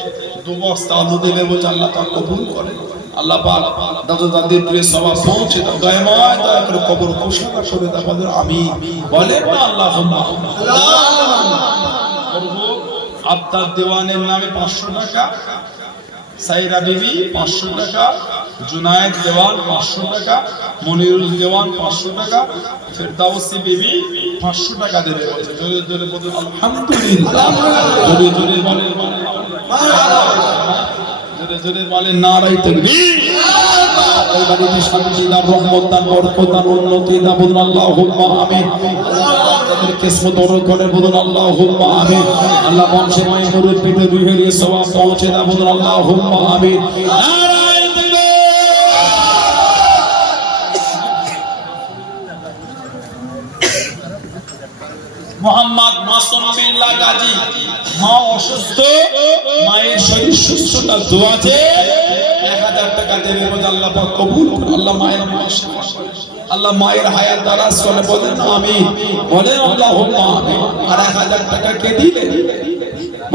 2 বস্তা আলু দেবে বলে আল্লাহ পাক কবুল করে। আল্লাহ পাক দাদু দাদির প্রিয় সওয়াব পৌঁছে দাও, দয়াময় দয়া করে কবর কুশলা করে দাও। বলেন আমিন। বলেন না আল্লাহুম্মা আব্দার দেওয়ানের নামে 500 টাকা, সাইরা বিবি 500 টাকা, জুনায়েদ দেওয়ান 500 টাকা, মনিরুল দেওয়ান 500 টাকা, ফেরদাউসি বিবি 500 টাকা দেবে বলছে। জোরে জোরে বলুন আলহামদুলিল্লাহ। জোরে জোরে বলেন জোরে জোরে বলেন নারায়ে তাকবীর। এই বাড়িতে শান্তি দাও, রহমত দাও, বরকত দাও, উন্নতি দাও, বলুন আল্লাহুম্মা আমিন। তাদের কিসমত বড় করে বলুন আল্লাহুম্মা আমিন। আল্লাহ বংশে মায়ে মুরব্বিদের রুহের সওয়াব পৌঁছে দাও, বলুন আল্লাহুম্মা আমিন। নারায়ে তাকবীর। মোহাম্মদ মাসুম বিল্লাহ গাজী, মা অসুস্থ, মায়ের শরীর সুস্থতা দোয়া আছে, 1000 টাকা দেবে বলে আল্লাহ পাক কবুল করে। আল্লাহ মায়ের শিফা করে, আল্লাহ মায়ের হায়াত দারাজ করে বলেন আমিন। বলেন আল্লাহুম্মা আমিন। আর 1000 টাকা কে দিলে?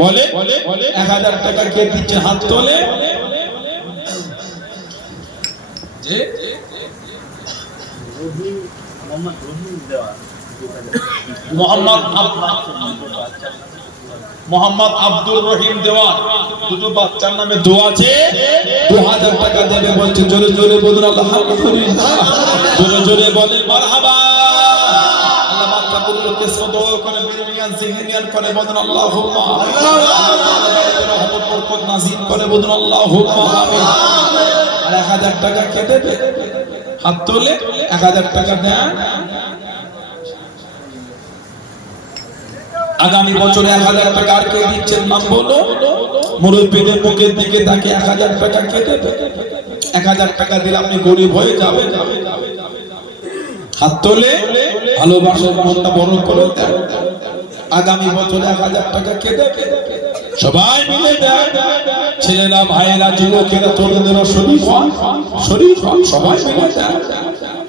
বলে 1000 টাকা কে দিচ্ছে? হাত তোলে। যে মোহাম্মদ মোহাম্মদ আব্দুর রহিম দেওয়ান, দুটো বাচ্চার নামে দোয়া আছে, 2000 টাকা দেবে বলছে। জোরে জোরে বলুন আলহামদুলিল্লাহ, জোরে জোরে বলেন মারহাবা। আল্লাহ বাচ্চাগুলোকে সদর করে বিনিয়ান জিনিয়ান করে বলুন আল্লাহুম্মা রহমত বরকত নাযিল করে বলুন আল্লাহুম্মা আমিন। আর 1000 টাকা কে দেবে? হাত তোলে 1000 টাকা দেন। আগামী বছরে 1000 টাকা আর কে দিচ্ছেন নাম বলো? মুরব্বিদের মুখের দিকে তাকে 1000 টাকা কে দেবে? 1000 টাকা দিলে আপনি গরিব হয়ে যাবেন। হাত তোলে ভালোবাসার মনটা বড় করে দেন। আগামী বছরে 1000 টাকা কে দেবে? সবাই মিলে দেন। ছেলেরা, ভাইয়েরা, যুবকেরা, তরুণেরা শরীফ হন, শরীফ হন, সবাই মিলে দেন।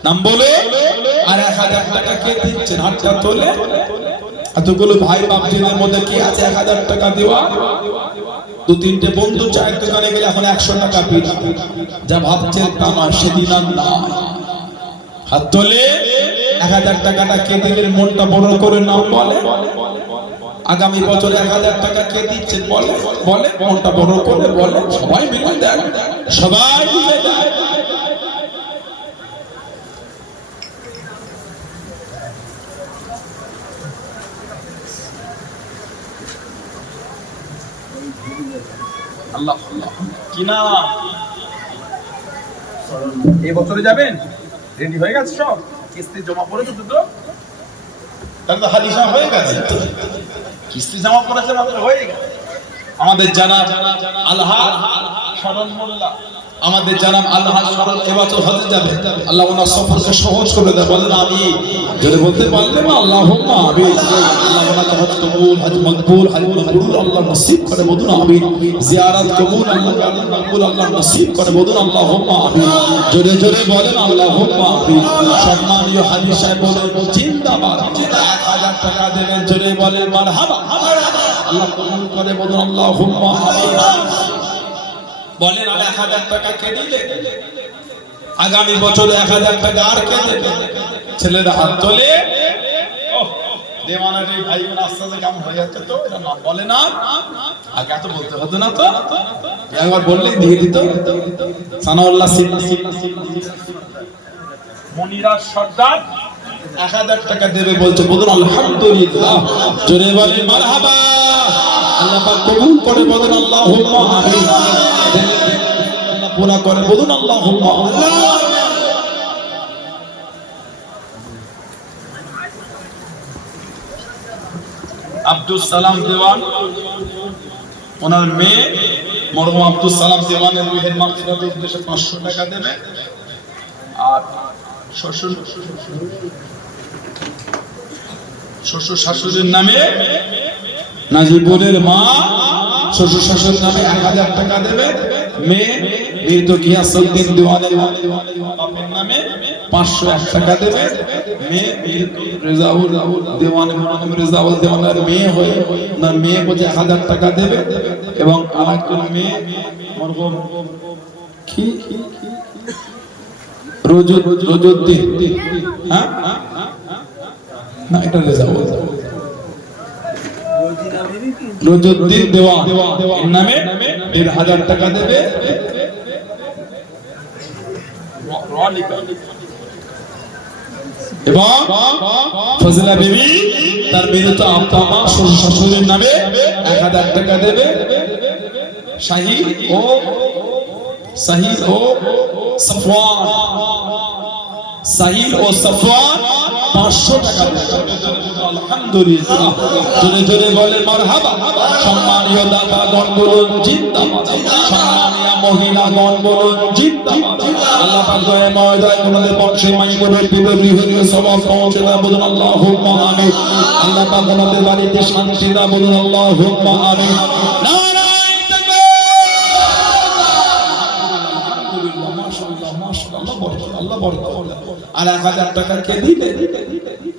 নাম বলে। আর 1000 টাকা কে দিচ্ছেন? হাতটা তোলে। এতগুলো ভাই বাপজিদের মধ্যে কি আছে 1000 টাকা দেওয়া? দু তিনটে বন্ধু চায়ের দোকানে গেলে এখন 100 টাকা বিল, যা ভাবছেন তা নয়, সেদিন আর না। হাত তোলে 1000 টাকাটা কে দিলেন? মনটা বড় করে নাম বলে। আগামী বছরে 1000 টাকা কে দিচ্ছেন বলে, বলে মনটা বড় করে বলে। সবাই মিলে দেন, সবাই মিলে দেন। আল্লাহ কি না এই বছরে যাবেন? রেডি হয়ে গেছে সব? কিস্তি জমা পড়েছে দুটো? তাহলে তো হালিশা হয়ে গেছে। কিস্তি জমা পড়েছে মাত্র হয়ে গেছে। আমাদের জানা আল্লাহ শরণ মোল্লা, আমাদের জানাম আল্লাহ শরণ এবছর হজে যাবে। আল্লাহ ওনার সফরকে সহজ করে দেয়। বলেন আমি যদি বলতে পারলে না আল্লাহুম্মা আমিন। আল্লাহ ওনাকে হজ কবুল, হজ মকবুল, হজ মকবুল আল্লাহ নসিব করে বলুন আমিন। জিয়ারত কবুল আল্লাহ মকবুল আল্লাহ নসিব করে বলুন আল্লাহুম্মা আমিন। জোরে জোরে বলেন আল্লাহুম্মা আমিন। সম্মানীয় হাজী সাহেব বলেন জিন্দাবাদ। 1000 টাকা দেবেন, জোরে বলেন মারহাবা। আল্লাহ কবুল করে বলুন আল্লাহুম্মা আমিন। বলেন আর 1000 টাকা কে দিলে? আগামী বছরে 1000 টাকা আর কে দেবে? ছেলেরা হাত তোলে। দেওয়ানার এই ভাইগুলো আস্তে আস্তে কেমন হয়ে যাচ্ছে তো, এটা নাম বলে না। আগে এত বলতে হতো না তো, একবার বললেই দিয়ে দিত। সানাউল্লাহ সিদ্দিকী, মনিরাজ সর্দার 1000 টাকা দেবে বলছে। বলুন আলহামদুলিল্লাহ, জোরে বলেন মারহাবা। আল্লাহ পাক কবুল করে বলুন আল্লাহুম্মা আমিন। আল্লাহ পুরা করে বলুন আল্লাহুম্মা আমিন। আব্দুল সালাম দেওয়ান, ওনার মেয়ে মরহুম আব্দুল সালাম দেওয়ানের রুহের মাগফিরাতের উদ্দেশ্যে 500 টাকা দেবে। আর শ্বশুর শাশুড়ির নামে, নাজিবুলের মা শ্বশুর শাশুড়ির নামে 1000 টাকা দেবে। মেয়ে মৃত গিয়াসউদ্দিন দেওয়ানের বাপের নামে 501 টাকা দেবে। মেয়ে রেজাউল দেওয়ান, রেজাউল দেওয়ানের মেয়ে হয়ে না, মেয়ে বলছে 1000 টাকা দেবে। এবং আরেকজন মেয়ে মরহুম কি রোজুদ্দিন, হ্যাঁ না এটা রেজাউল, রোজুদ্দিন দেওয়ান এর নামে 1000 টাকা দেবে। এবং ফজলা বিবি তার মৃত আব্বা মা শ্বশুর শাশুড়ির নামে 1000 টাকা দেবে। শাহিদ ও সাফওয়ান, সাহিল ও সাফওয়ান 500 টাকা দেবে। আলহামদুলিল্লাহ, জোরে জোরে বলেন মারহাবা। সম্মানীয় দাতাগণ বলুন জিন্দাবাদ, সম্মানীয় মহিলাগণ বলুন জিন্দাবাদ। আল্লাহ পাক দয়াময় দয়া করে বংশে মাইগরের বিবরী হয়ে সওয়াব পৌঁছে দাও বলুন আল্লাহুম্মা আমিন। আল্লাহ পাক আমাদের বাড়িতে শান্তি দাও বলুন আল্লাহুম্মা আমিন। নারায়ে তাকবীর। আলহামদুলিল্লাহ, মাশাআল্লাহ মাশাআল্লাহ, আল্লাহ বরকত। আর 1000 টাকা কে দিবে?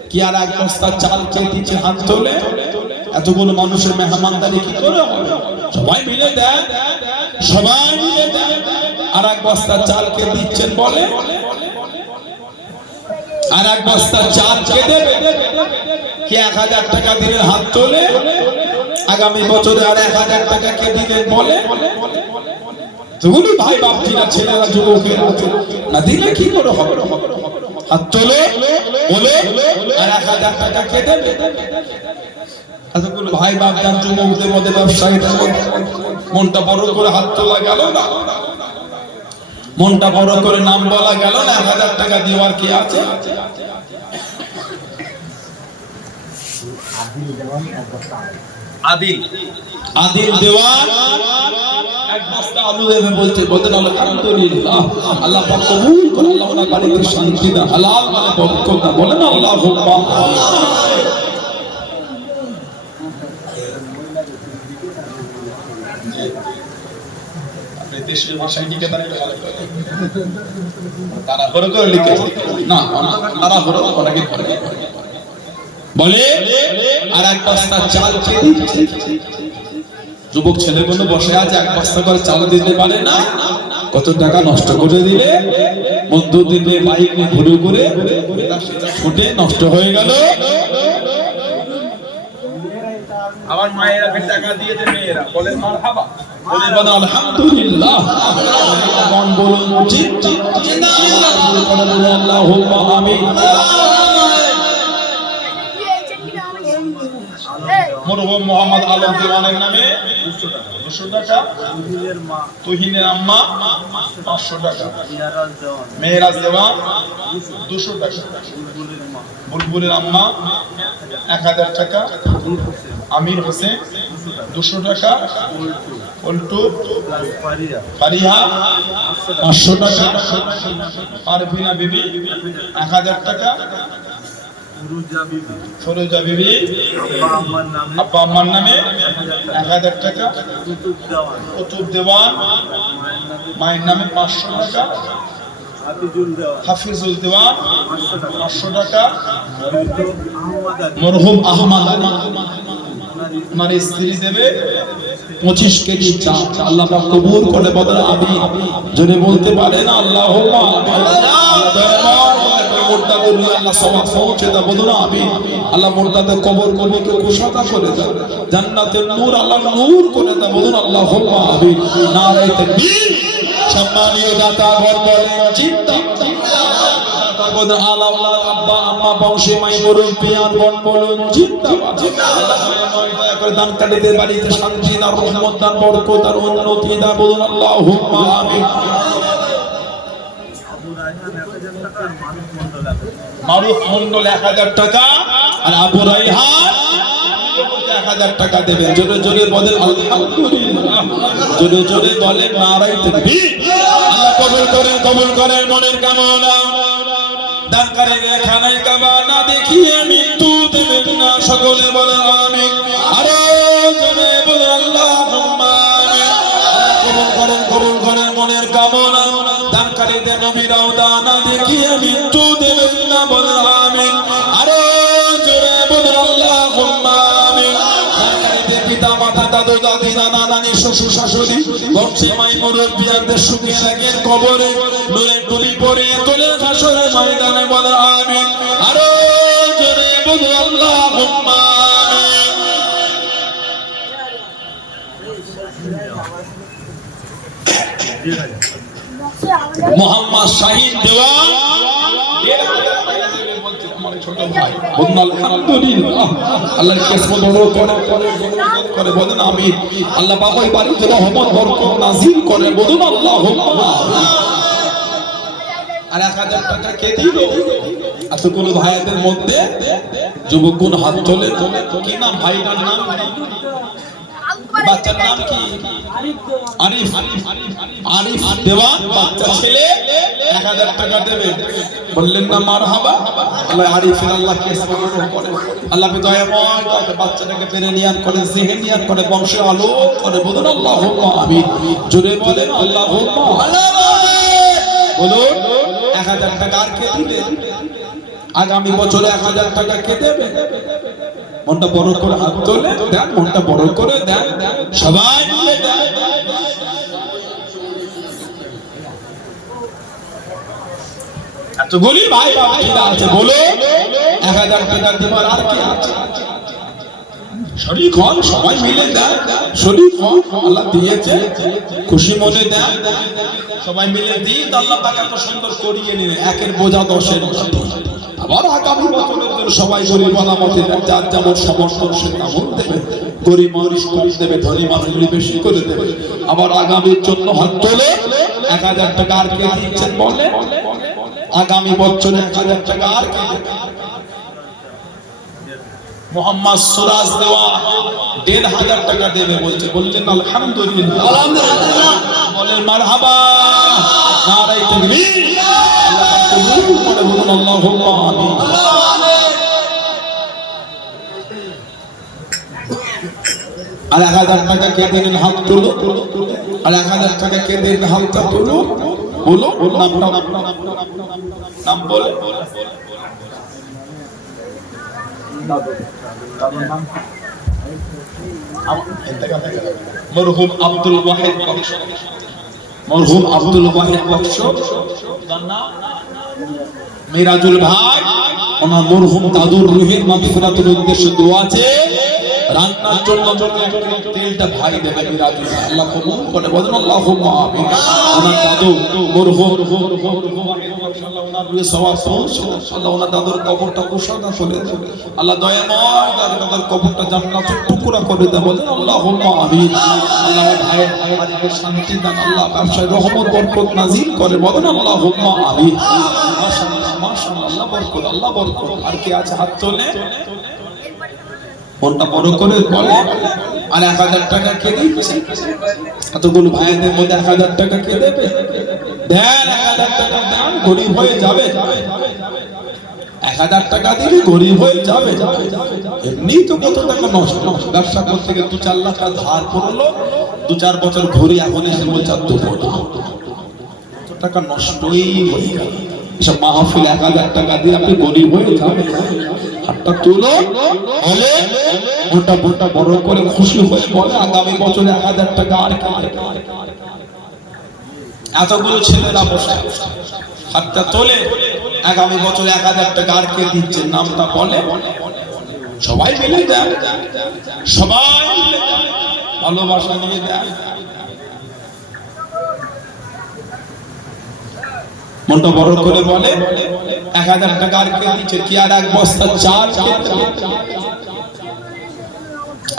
কি আর এক বস্তা চাল কে দিচ্ছে? হাত তোলে। এতগুলো মানুষের মেহমানদারি কি করে হবে? সবাই মিলে দেন, সবাই মিলে দেন। আর এক বস্তা চাল কে দিচ্ছেন বলে? আর এক বস্তা চাল কে দেবে? কি 1000 টাকা দিলে? হাত তোলে। আগামী বছরে আর 1000 টাকা কে দিবেন বলে? যুবক ভাই বাপজিরা ছেলেরা যুবকের না দিলে কি করে হবে? হাত তোলে বলে আর 1000 টাকা কে দেবে? এতগুলো ভাই বাপ যান যুবকদের মধ্যে ব্যবসায়ীদের মনটা বড় করে হাত তোলা গেল না, মনটা বড় করে নাম বলা গেল না। 1000 টাকা দেওয়ার কি আছে? আদিল আদিল দেওয়ান এক বস্তা আলু দেবে বলতে বলতে আলহামদুলিল্লাহ, আল্লাহ পাক কবুল করে, আল্লাহ ওনার বাড়িতে শান্তি দাও, হালাল মানে বরকত দাও, বলেন আল্লাহুম্মা। আপনি দেশের ভাষায় লিখে তারা ভালো করে, তারা হলো করে লিখে না, তারা হলো অনেকে বলে আর এক বস্তা চাল খেয়ে দিচ্ছে। যুবক ছেলেগুলো বসে আছে, এক বস্তা করে চাল দিতে পারে না, কত টাকা নষ্ট করে দিলে, বন্ধু দিলে বাইক নিয়ে ঘুরে ঘুরে ছুটে নষ্ট হয়ে গেল। আবার মায়েরা টাকা দিয়ে দেবে, মেয়েরা বলে মারহাবা, বলে বলে আলহামদুলিল্লাহ, মন বলুন জিত জিত আল্লাহুম্মা আমিন। মরহুম মোহাম্মদ আলম দেওয়ানের নামে 200 টাকা, তুহিনের আম্মা 500 টাকা, মেহরাজ দেওয়ান 200 টাকা, বুলবুলের আম্মা 1000 টাকা, আমির হোসেন 200 টাকা, পল্টু ফারিহা 500 টাকা, পারভিনা বিবি 1000 টাকা, ফরোজা বিবি আব্বা আম্মার নামে 1000 টাকা, কুতুব দেওয়ান মায়ের নামে 500 টাকা, হাফিজুল দেওয়ান 500 টাকা, মরহুম আহমদ আলী ওনার স্ত্রী দেবে 25 কেজি চাল। আল্লাহ পাক কবুল করে বলেন আমিন। যদি বলতে পারেন আল্লাহুম্মা আল্লাহ সওয়াব পৌঁছে দাও, বলুন আমিন। আল্লাহ মুর্দাদের কবর কবরকে কুশাদা করে দাও, জান্নাতের নূর আল্লাহ নূর করে দাও, বলুন আল্লাহুম্মা আমিন। নারে তাকবীর। সম্মানীয় দাতা গণ বলেন চিন্তা বলেন আল্লাহ আব্বা আম্মা বংশে মাই বলুন পিয়ান গণ বলুন জিন্দাবাদ। আল্লাহ করে দান কাটিদের বাড়িতে শান্তি দাও, রহমত দান, বরকত আর উন্নতি দাও, বলুন আল্লাহুম্মা আমিন। মারুফ মন্ডল 1000 টাকা আর আবু রাইহান 1000 টাকা দেবেন। জোরে জোরে বলেন আলহামদুলিল্লাহ, জোরে জোরে বলেন নারে তাকবীর। আল্লাহ কবুল করেন মনের কামনা, দানকারীর এখানে কামনা দেখিয়ে মৃত্যু দেবেন না, সকলে বলেন আমিন। আরো জোরে বলেন আল্লাহুম্মা আমিন। আল্লাহ কবুল করেন মনের কামনা, দানকারীদের নবীরাও দানা দেখিয়ে মৃত্যু দেবেন না, বলেন আমিন। আরো জোরে বলেন আল্লাহুম্মা আমিন। দানকারীদের পিতা মাতা দাদু দাদি নানা নানি শ্বশুর শাশুড়ি বংশী মাই মুরব্বিয়ানদের সুখে রাখেন কবরে নূরের টুপি পরিয়ে তোলে হাসরের ময়দানে, বলেন আমিন। আরো জোরে বলেন আল্লাহুম্মা আমিন। মোহাম্মদ শাহিন দেওয়ান ছোট ভাই বলুন আলহামদুলিল্লাহ। আল্লাহর কিসমত বড় করে বলেন আমিন। আল্লাহ পাক ওই বাড়িতে রহমত বরকত নাযিল করে, বলুন আল্লাহুম্মা আমিন। আর 1000 টাকা কে দিল? এতগুলো ভাইদের মধ্যে যুবকগুণ হাত তোলে। কি নাম ভাইটার নাম? বাচ্চার নাম কি? আরিফ। আরিফ দেওয়ান বাচ্চা ছেলে 1000 টাকা দেবে, বললেন না মারহাবা। আল্লাহ আরিফের আল্লাহ কিসমত করে, আল্লাহ দয়াময় করে, বাচ্চাটাকে পেরে নিয়াত করে, জিহনিয়াত করে, বংশে আলো করে, বলুন আল্লাহুম্মা আমিন। জোরে বলেন আল্লাহুম্মা বলুন। 1000 টাকা আর কে দিবে? আগামী বছরে 1000 টাকা কে দেবে? মনটা বড় করে হাত তোলে দেন, মনটা বড় করে দেন, সবাই মিলে দেন। এতগুলি ভাই বাবা আছে, বলো 1000 টাকা দিবার আর কি আছে? শরীক হন, সবাই মিলে দেন, শরীক হন, আল্লাহ দিয়েছে, খুশি মনে দেন, সবাই মিলে দিন, আল্লাহ পাক এত সুন্দর করিয়ে নিন, একের বোঝা 10-এর মতো। আবার আগামী বছরের জন্য সবাই গরিব আলামতে যার যেমন সমর্থন সে তেমন দেবে, গরিব মানুষ কম দেবে, ধনী মানুষগুলি বেশি করে দেবে। আবার আগামীর জন্য হাত তোলে 1000 টাকা আর কে দিচ্ছেন বলে, আগামী বছরে 1000 টাকা আর কে দেবে? মোহাম্মদ সুরাজ দেওয়া 1500 টাকা দেবে বলছে, বললেন আলহামদুলিল্লাহ, আলহামদুলিল্লাহ, বলেন মারহাবা, নারায়ে তাকবীর, আল্লাহ কবুল করে বলুন আল্লাহুম্মা আমিন। আর 1000 টাকা কে দিলেন হাত তুলো, আর 1000 টাকা কে দিলেন হাতটা তুলো, বলো নাম বলে। মরহুম আব্দুল ওয়াহিদ বক্স, মরহুম আব্দুল ওয়াহিদ বক্স মিরাজুল ভাই, ওনার মরহুম দাদুর রুহের মাগফিরাতের উদ্দেশ্যে দোয়া আছে, রান্নার জন্য তেলটা ভাই দেবে মিরাজুল ভাই, আল্লাহ কবুল করে বলেন আল্লাহুম্মা আমিন। ওনার দাদু মরহুম ওনার রুহে সওয়াব পৌঁছে, আল্লাহ ওনার দাদুর কবরটা কুশাদা করে দেবে, আল্লাহ দয়াময় দাদুর কবরটা জান্নাতের টুকরা করে দেবে, বলেন আল্লাহুম্মা আমিন। আল্লাহ ভাইয়ের পরিবারের শান্তি দান, আল্লাহ ব্যবসায় রহমত বরকত নাজিল করে, বলেন আল্লাহুম্মা আমিন। মাশাআল্লাহ মাশাআল্লাহ, আল্লাহ বরকত, আল্লাহ বরকত। আর কি আছে হাত তোলে, কোনটা বড় করে বলে। আর 1000 টাকা কে দিচ্ছে? এতগুলো ভাইদের মধ্যে 1000 টাকা কে দেবে? দেন 1000 টাকা দেন, গরিব হয়ে যাবে। 1000 টাকা দিলে গরিব হয়ে যাবে। এমনি তো কত টাকা নষ্ট, ব্যবসা করতে গিয়ে 2-4 লাখ টাকা ধার পড়লো, 2-4 বছর ঘুরে এখন এসে বলছে আর দেবো না, কত টাকা নষ্টই হয়ে গেল। এসব মাহফিল 1000 টাকা দিয়ে আপনি গরিব হয়ে যাবেন। হাতটা তুলো, বলে মোটা মোটা বড় করে খুশি হয়ে বলে আগামী বছরে 1000 টাকা আর কে? এতগুলো ছেলেরা বসে হাতটা তোলে, আগামী বছরে 1000 টাকা আর কে দিচ্ছে? নামটা বলে, সবাই মিলে দেন, সবাই ভালোবাসা নিয়ে দেন। মনটা বড় করে বলে 1000 টাকা আর কে দিচ্ছে? কি আর 1 বস্তা চাল?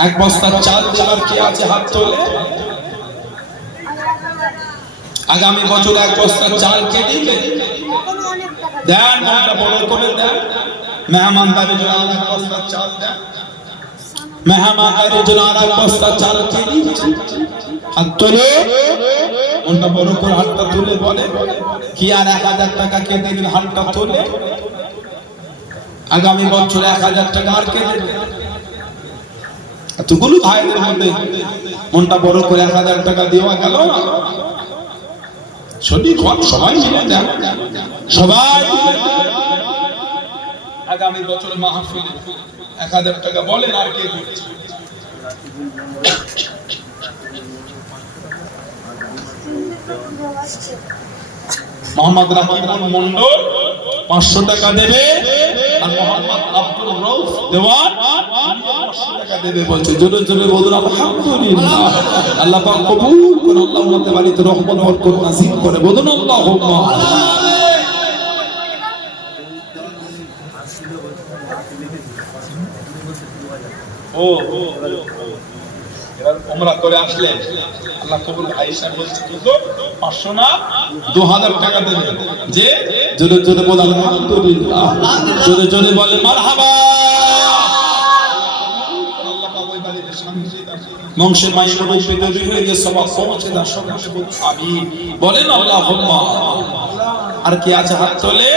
এক বস্তা চাল দেওয়ার কি আছে? হাত তোলে। আগামী বছর 1 বস্তা চাল কে দিবে? দেন, মনটা বড় করে দেন। মেহমানদারির জন্য 1 বস্তা চাল দেন, মেহমানদারির জন্য 1 বস্তা চাল কে দিচ্ছে? হাত তোলে, মনটা বড় করে হাতটা তুলে বলে কি আর 1000 টাকা কে দিবেন? হাতটা তোলে। আগামী বছর 1000 টাকা আর কে দেবে? এতগুলো ভাইদের মধ্যে মনটা বড় করে 1000 টাকা দেওয়া গেল না? সবাই মিলে দেন, সবাই আগামী বছর মাহফিলে 1000 টাকা বলেন আর কে দিচ্ছে? মোহাম্মদ রাকিবুল মন্ডল 500 টাকা দেবে, আর মোহাম্মদ আব্দুল রউফ দেওয়ান 500 টাকা দেবে বলছে। জোরে জোরে বলুন আলহামদুলিল্লাহ, আল্লাহ পাক কবুল করে, আল্লাহ ওনাদের বাড়িতে রহমত বরকত নাযিল করে, বলুন আল্লাহুম্মা আমিন। উমরা করে আসলে আল্লাহ কবুল। আয়েশা বলছে তো 500 না 2000 টাকা দেবে। যে জোরে জোরে বল আলহামদুলিল্লাহ, জোরে জোরে বলে মারহাবা। আল্লাহ পাক ওই বাড়িতে শান্তি দান, বংশে মায়ের রূপে তৈরি হয়ে গিয়ে সবাই পৌঁছে দান, সবাই বলুন আমিন, বলেন আল্লাহুম্মা। আর কি আছে হাত তোলে?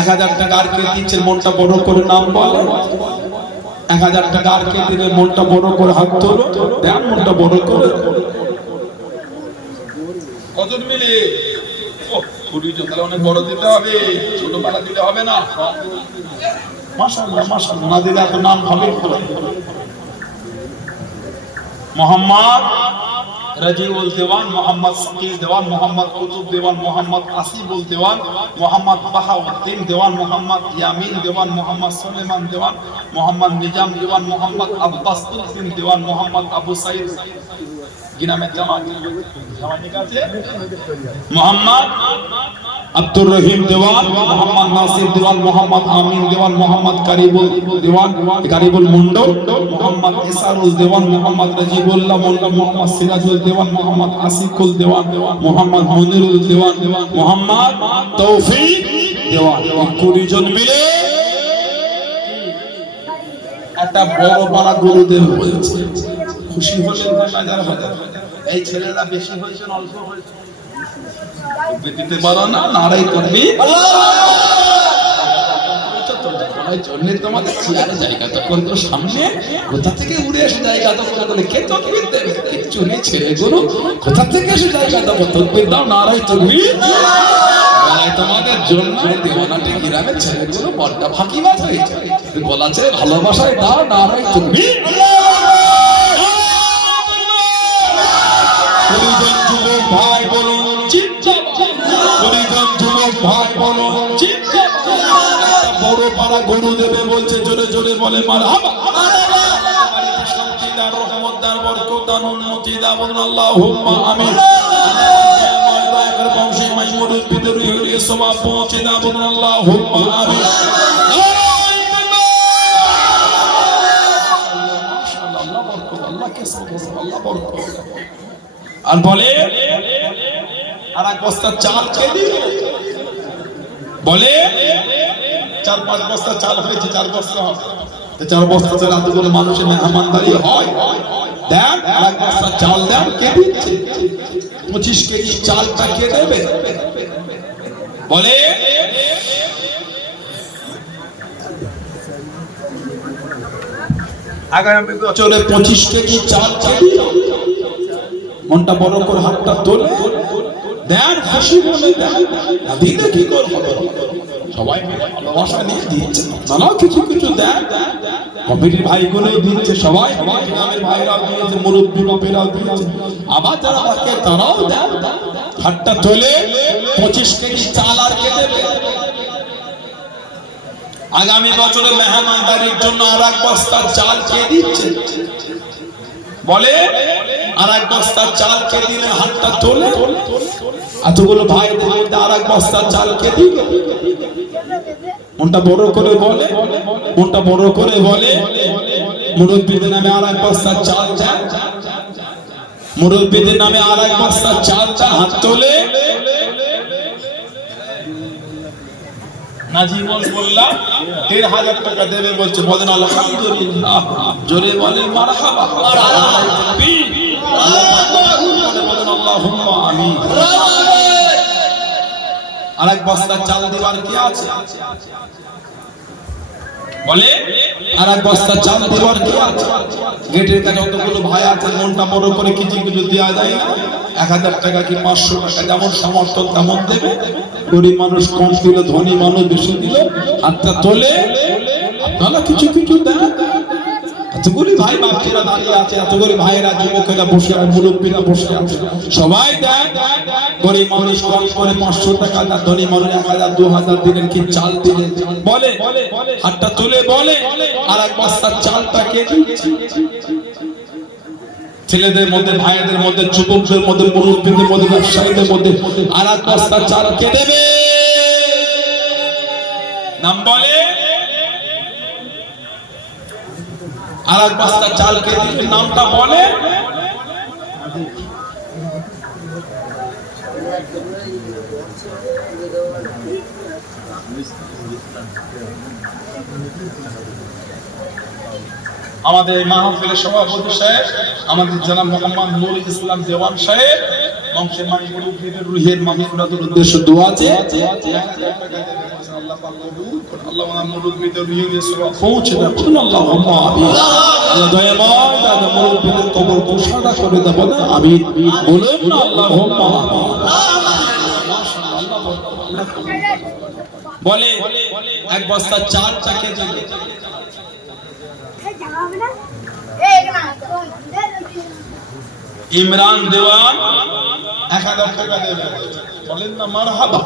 1000 টাকা আর কে দিচ্ছেন? মনটা বড় করে নাম বলে। 1000 টাকা আর কে দিলে? মনটা বড় করে হাত তোলো, দেন মনটা বড় করে। কত মিলে? ও কুড়ি টাকা অনেক বড় দিতে হবে, ছোট পালা দিলে হবে না। মাশাআল্লাহ মাশাআল্লাহ, না দিলে এত নাম হবে। মোহাম্মদ রাজিউল দেওয়ান, মোহাম্মদ সাকিব দেওয়ান, মোহাম্মদ কুতুব দেওয়ান, মোহাম্মদ আসিফুল দেওয়ান, মোহাম্মদ বাহাউদ্দিন দেওয়ান, মোহাম্মদ ইয়ামিন দেওয়ান, মোহাম্মদ সুলেমান দেওয়ান, মোহাম্মদ নিজাম দেওয়ান, মোহাম্মদ আব্বাস উদ্দিন দেওয়ান, মোহাম্মদ আবু সাইদ গিনামে জামাত আছে, মোহাম্মদ আব্দুর রহিম দেওয়ান, মোহাম্মদ নাসির দেওয়ান, মোহাম্মদ আমিন দেওয়ান, মোহাম্মদ কারিবুল দেওয়ান, কারিবুল মন্ডল, মোহাম্মদ ইসারুল দেওয়ান, মোহাম্মদ রাজিবুল্লাহ মন্ডল, মোহাম্মদ সিরাজুল দেওয়ান, মোহাম্মদ আসিকুল দেওয়ান, মোহাম্মদ মনিরুল দেওয়ান, মোহাম্মদ তৌফিক দেওয়ান। 20 জন মিলে একটা বড় পাড়া গুরুদেব হয়েছে। খুশি হলেন না হাজার হাজার? এই ছেলেরা বেশি হয়েছে না অল্প হয়েছে? দিতে পারো না, নারাই করবি তোমাদের চেয়ারে জায়গা তখন তো সামনে কোথা থেকে উড়ে এসে জায়গা তখন বলে কে তকবির দেবে? কিচ্ছু নেই ছেলেগুলো, কোথা থেকে এসে জায়গা দেবো? তকবির দাও, নারাই তকবির। তোমাদের জন্য দেওয়ানাটি গ্রামের ছেলেগুলো বড্ডা ফাঁকিবাজ হয়েছে। বলা ছেলে ভালোবাসায় দাও, নারাই তকবির। ভাই বলুন ভাই বলুন বড় পাড়া গরু দেবে বলছে, জোরে জোরে বলে মারহাবা। শান্তিদার, রহমতদার, বরকতদার, উন্নতিদার, বলুন আল্লাহুম্মা আমিন। বংশে মাইমুনুল বিদরি হয়ে সওয়াব পৌঁছে দাও, বলুন আল্লাহুম্মা আমিন। আল্লাহ বরকত, আল্লাহ কে সাবধান, আল্লাহ বরকত। আর বলে আর এক বস্তা চাল খেলি, বলে 4-5 বস্তা চাল হয়েছে, 4 বস্তা হবে, 4 বস্তা চাল এতগুলো মানুষের মেহমানদারি হয়। দেন আর এক বস্তা চাল দেন, কে দিচ্ছে? 25 কেজি চালটা কে দেবে? বলে আগামী বছরে 25 কেজি চাল চাই। মনটা বড় করে হাতটা তোলে দেন, খুশি বলে দেন। দিলে কি করবো? সবাই মিলে ভালোবাসা নিয়ে দিচ্ছে, নানা কিছু কিছু দেন। কমিটির ভাইগুলো দিচ্ছে, সবাই গ্রামের ভাইরা দিয়েছে, মুরব্বী বাপেরাও দিয়েছে, আবার যারা বাকি তারাও দেন। হাতটা তোলে 25 কেজি চাল আর কে দেবে? আগামী বছরে মেহমানদারির জন্য আর এক বস্তা চাল কে দিচ্ছে? বলে আর এক বস্তা চাল কে দিলে? হাতটা তোলে। এতগুলো ভাইদের মধ্যে আর এক বস্তা চাল কে দিবে? মনটা বড় করে বলে, মনটা বড় করে বলে মুরব্বীদের নামে আর এক বস্তা চাল চাল, মুরব্বীদের নামে আর এক বস্তা চাল চাল। হাত তোলে। নাজিমুল বললাম 1,500 টাকা দেবে বলছে, বলেন আলহামদুলিল্লাহ, জোরে বলেন মারহাবা, বলেন আল্লাহুম্মা আমিন। আরেক বস্তা চাল দেওয়ার কি আছে? বলে আরেক বস্তা চাল দেওয়ার কি আছে? গেটের কাছে যতগুলো ভাই আছে, মনটা বড় করে কিছু কিছু দেওয়া যায় না? 1000 টাকা কি 500 টাকা, যেমন সমর্থ তেমন দেবে। গরিব মানুষ কম দিল, ধনী মানুষ বেশি দিল, হাতটা তোলে। আপনারা কিছু কিছু দেন। এতগুলি ভাই বাপজিরা দাঁড়িয়ে আছে, এতগুলি ভাইয়েরা যুবকেরা বসে আছে, মুরব্বীরা বসে আছে, সবাই দেন। গরিব মানুষ কম করে 500 টাকা দেন, ধনী মানুষ 1000 2000 দিলেন, কি চাল দিলেন? বলে হাতটা তুলে বলে আর এক বস্তা চালটা কে দিচ্ছে? ছেলেদের মধ্যে, ভাইদের মধ্যে, যুবকদের মধ্যে, মুরব্বীদের মধ্যে, ব্যবসায়ীদের মধ্যে আর এক বস্তা চাল কে দেবে? নাম বলে। আর এক বস্তা চাল কে দিবে? নামটা বলে। আমাদের মাহফিলের সভাপতি সাহেব, আমাদের জনাব মোহাম্মদ নুরুল ইসলাম দেওয়ান সাহেব, বংশের মাইমুনুদ্দিনের রুহের মাগফিরাতের উদ্দেশ্যে দোয়া আছে। আল্লাহ পাক কবুল করুন। আল্লাহ মুরব্বিদের রুহে সওয়াব পৌঁছে দেন, আল্লাহুম্মা আমিন। আল্লাহ দয়াময় তাদের মুরব্বিদের কবর কুশাদা করে দেন, বলেন আমিন। বলুন না আল্লাহুম্মা আমিন। বলে এক বস্তা চাল চাকে যাবে। ইমরান দেওয়ান 1000 টাকা দেবে, বলেন না মারহাবা,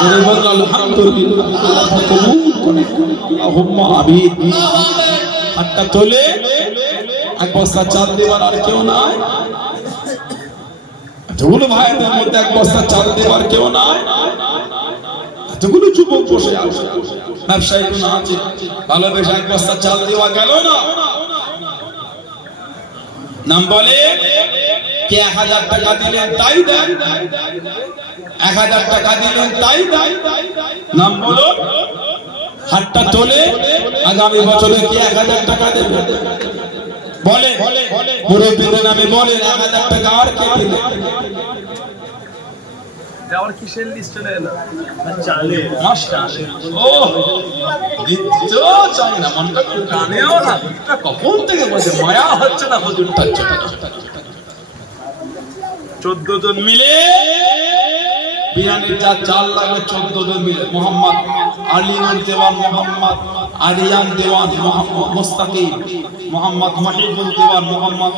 জোরে বলেন আলহামদুলিল্লাহ, কবুল করেন আল্লাহুম্মা আমিন। হাতটা তোলে, এক বস্তা চাল দেওয়ার আর কেউ নাই? এতগুলো ভাইদের মধ্যে এক বস্তা চাল দেওয়ার কেউ নাই? এতগুলো যুবক বসে আছে, ব্যবসায়ী কোন আছে, ভালোবেসে এক বস্তা চাল দেওয়া গেল না? নাম বলে কে 1000 টাকা দিলেন তাই দেন, 1000 টাকা দিলেন তাই দেন, নাম বলো। হাতটা তোলে, আগামী বছরে কে 1000 টাকা দেবে? বলে মুরব্বীদের নামে বলেন 1000 টাকা আর কে দিবে? দেওয়ার কিসের লিস্ট চলে এলো? চালে মাস্টার ও দিতে চাই না, মনটা কানেও না, এটা কখন থেকে বসে মায়া হচ্ছে না হুজুরটা। 14 জন মিলে বিরিয়ানির যা চাল লাগবে, 14 জন মিলে মোহাম্মদ আলিমান দেওয়ান, মোহাম্মদ আরিয়ান দেওয়ান, মোহাম্মদ মুস্তাকিম, মোহাম্মদ মাহিবুল দেওয়ান, মোহাম্মদ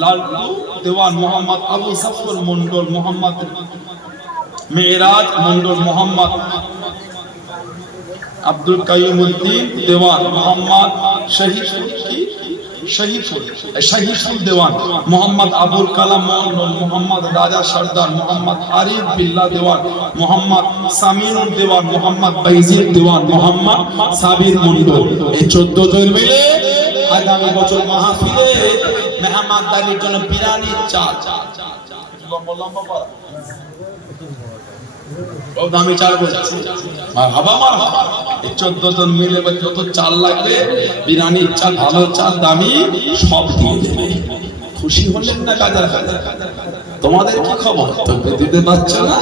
লালু দেওয়ান, মোহাম্মদ আবু সাফর মন্ডল, মোহাম্মদ মেরাজ মন্ডল, মোহাম্মদ আব্দুল কাইয়ুমউদ্দিন দেওয়ান, মোহাম্মদ শহীদুল দেওয়ান, মোহাম্মদ আবুল কালাম মন্ডল, মোহাম্মদ রাজা সর্দার, মোহাম্মদ আরিফ বিল্লাহ দেওয়ান, মোহাম্মদ সামিনুল দেওয়ান, মোহাম্মদ বাইজিদ দেওয়ান, মোহাম্মদ সাবির মন্ডল। এই 14 জন মিলে আগামী বছর মাহফিলে মেহমানদারির জন্য বিরিয়ানির চাল, ও দামি চাল বলছে মারহাবা মারহাবা। এই 14 জন মিলে যত চাল লাগবে, বিরিয়ানির চাল, ভালো চাল, দামি, সব দিয়ে দেবে। খুশি হলেন না কাজার? তোমাদের কি খবর? তো দিতে পারছো না?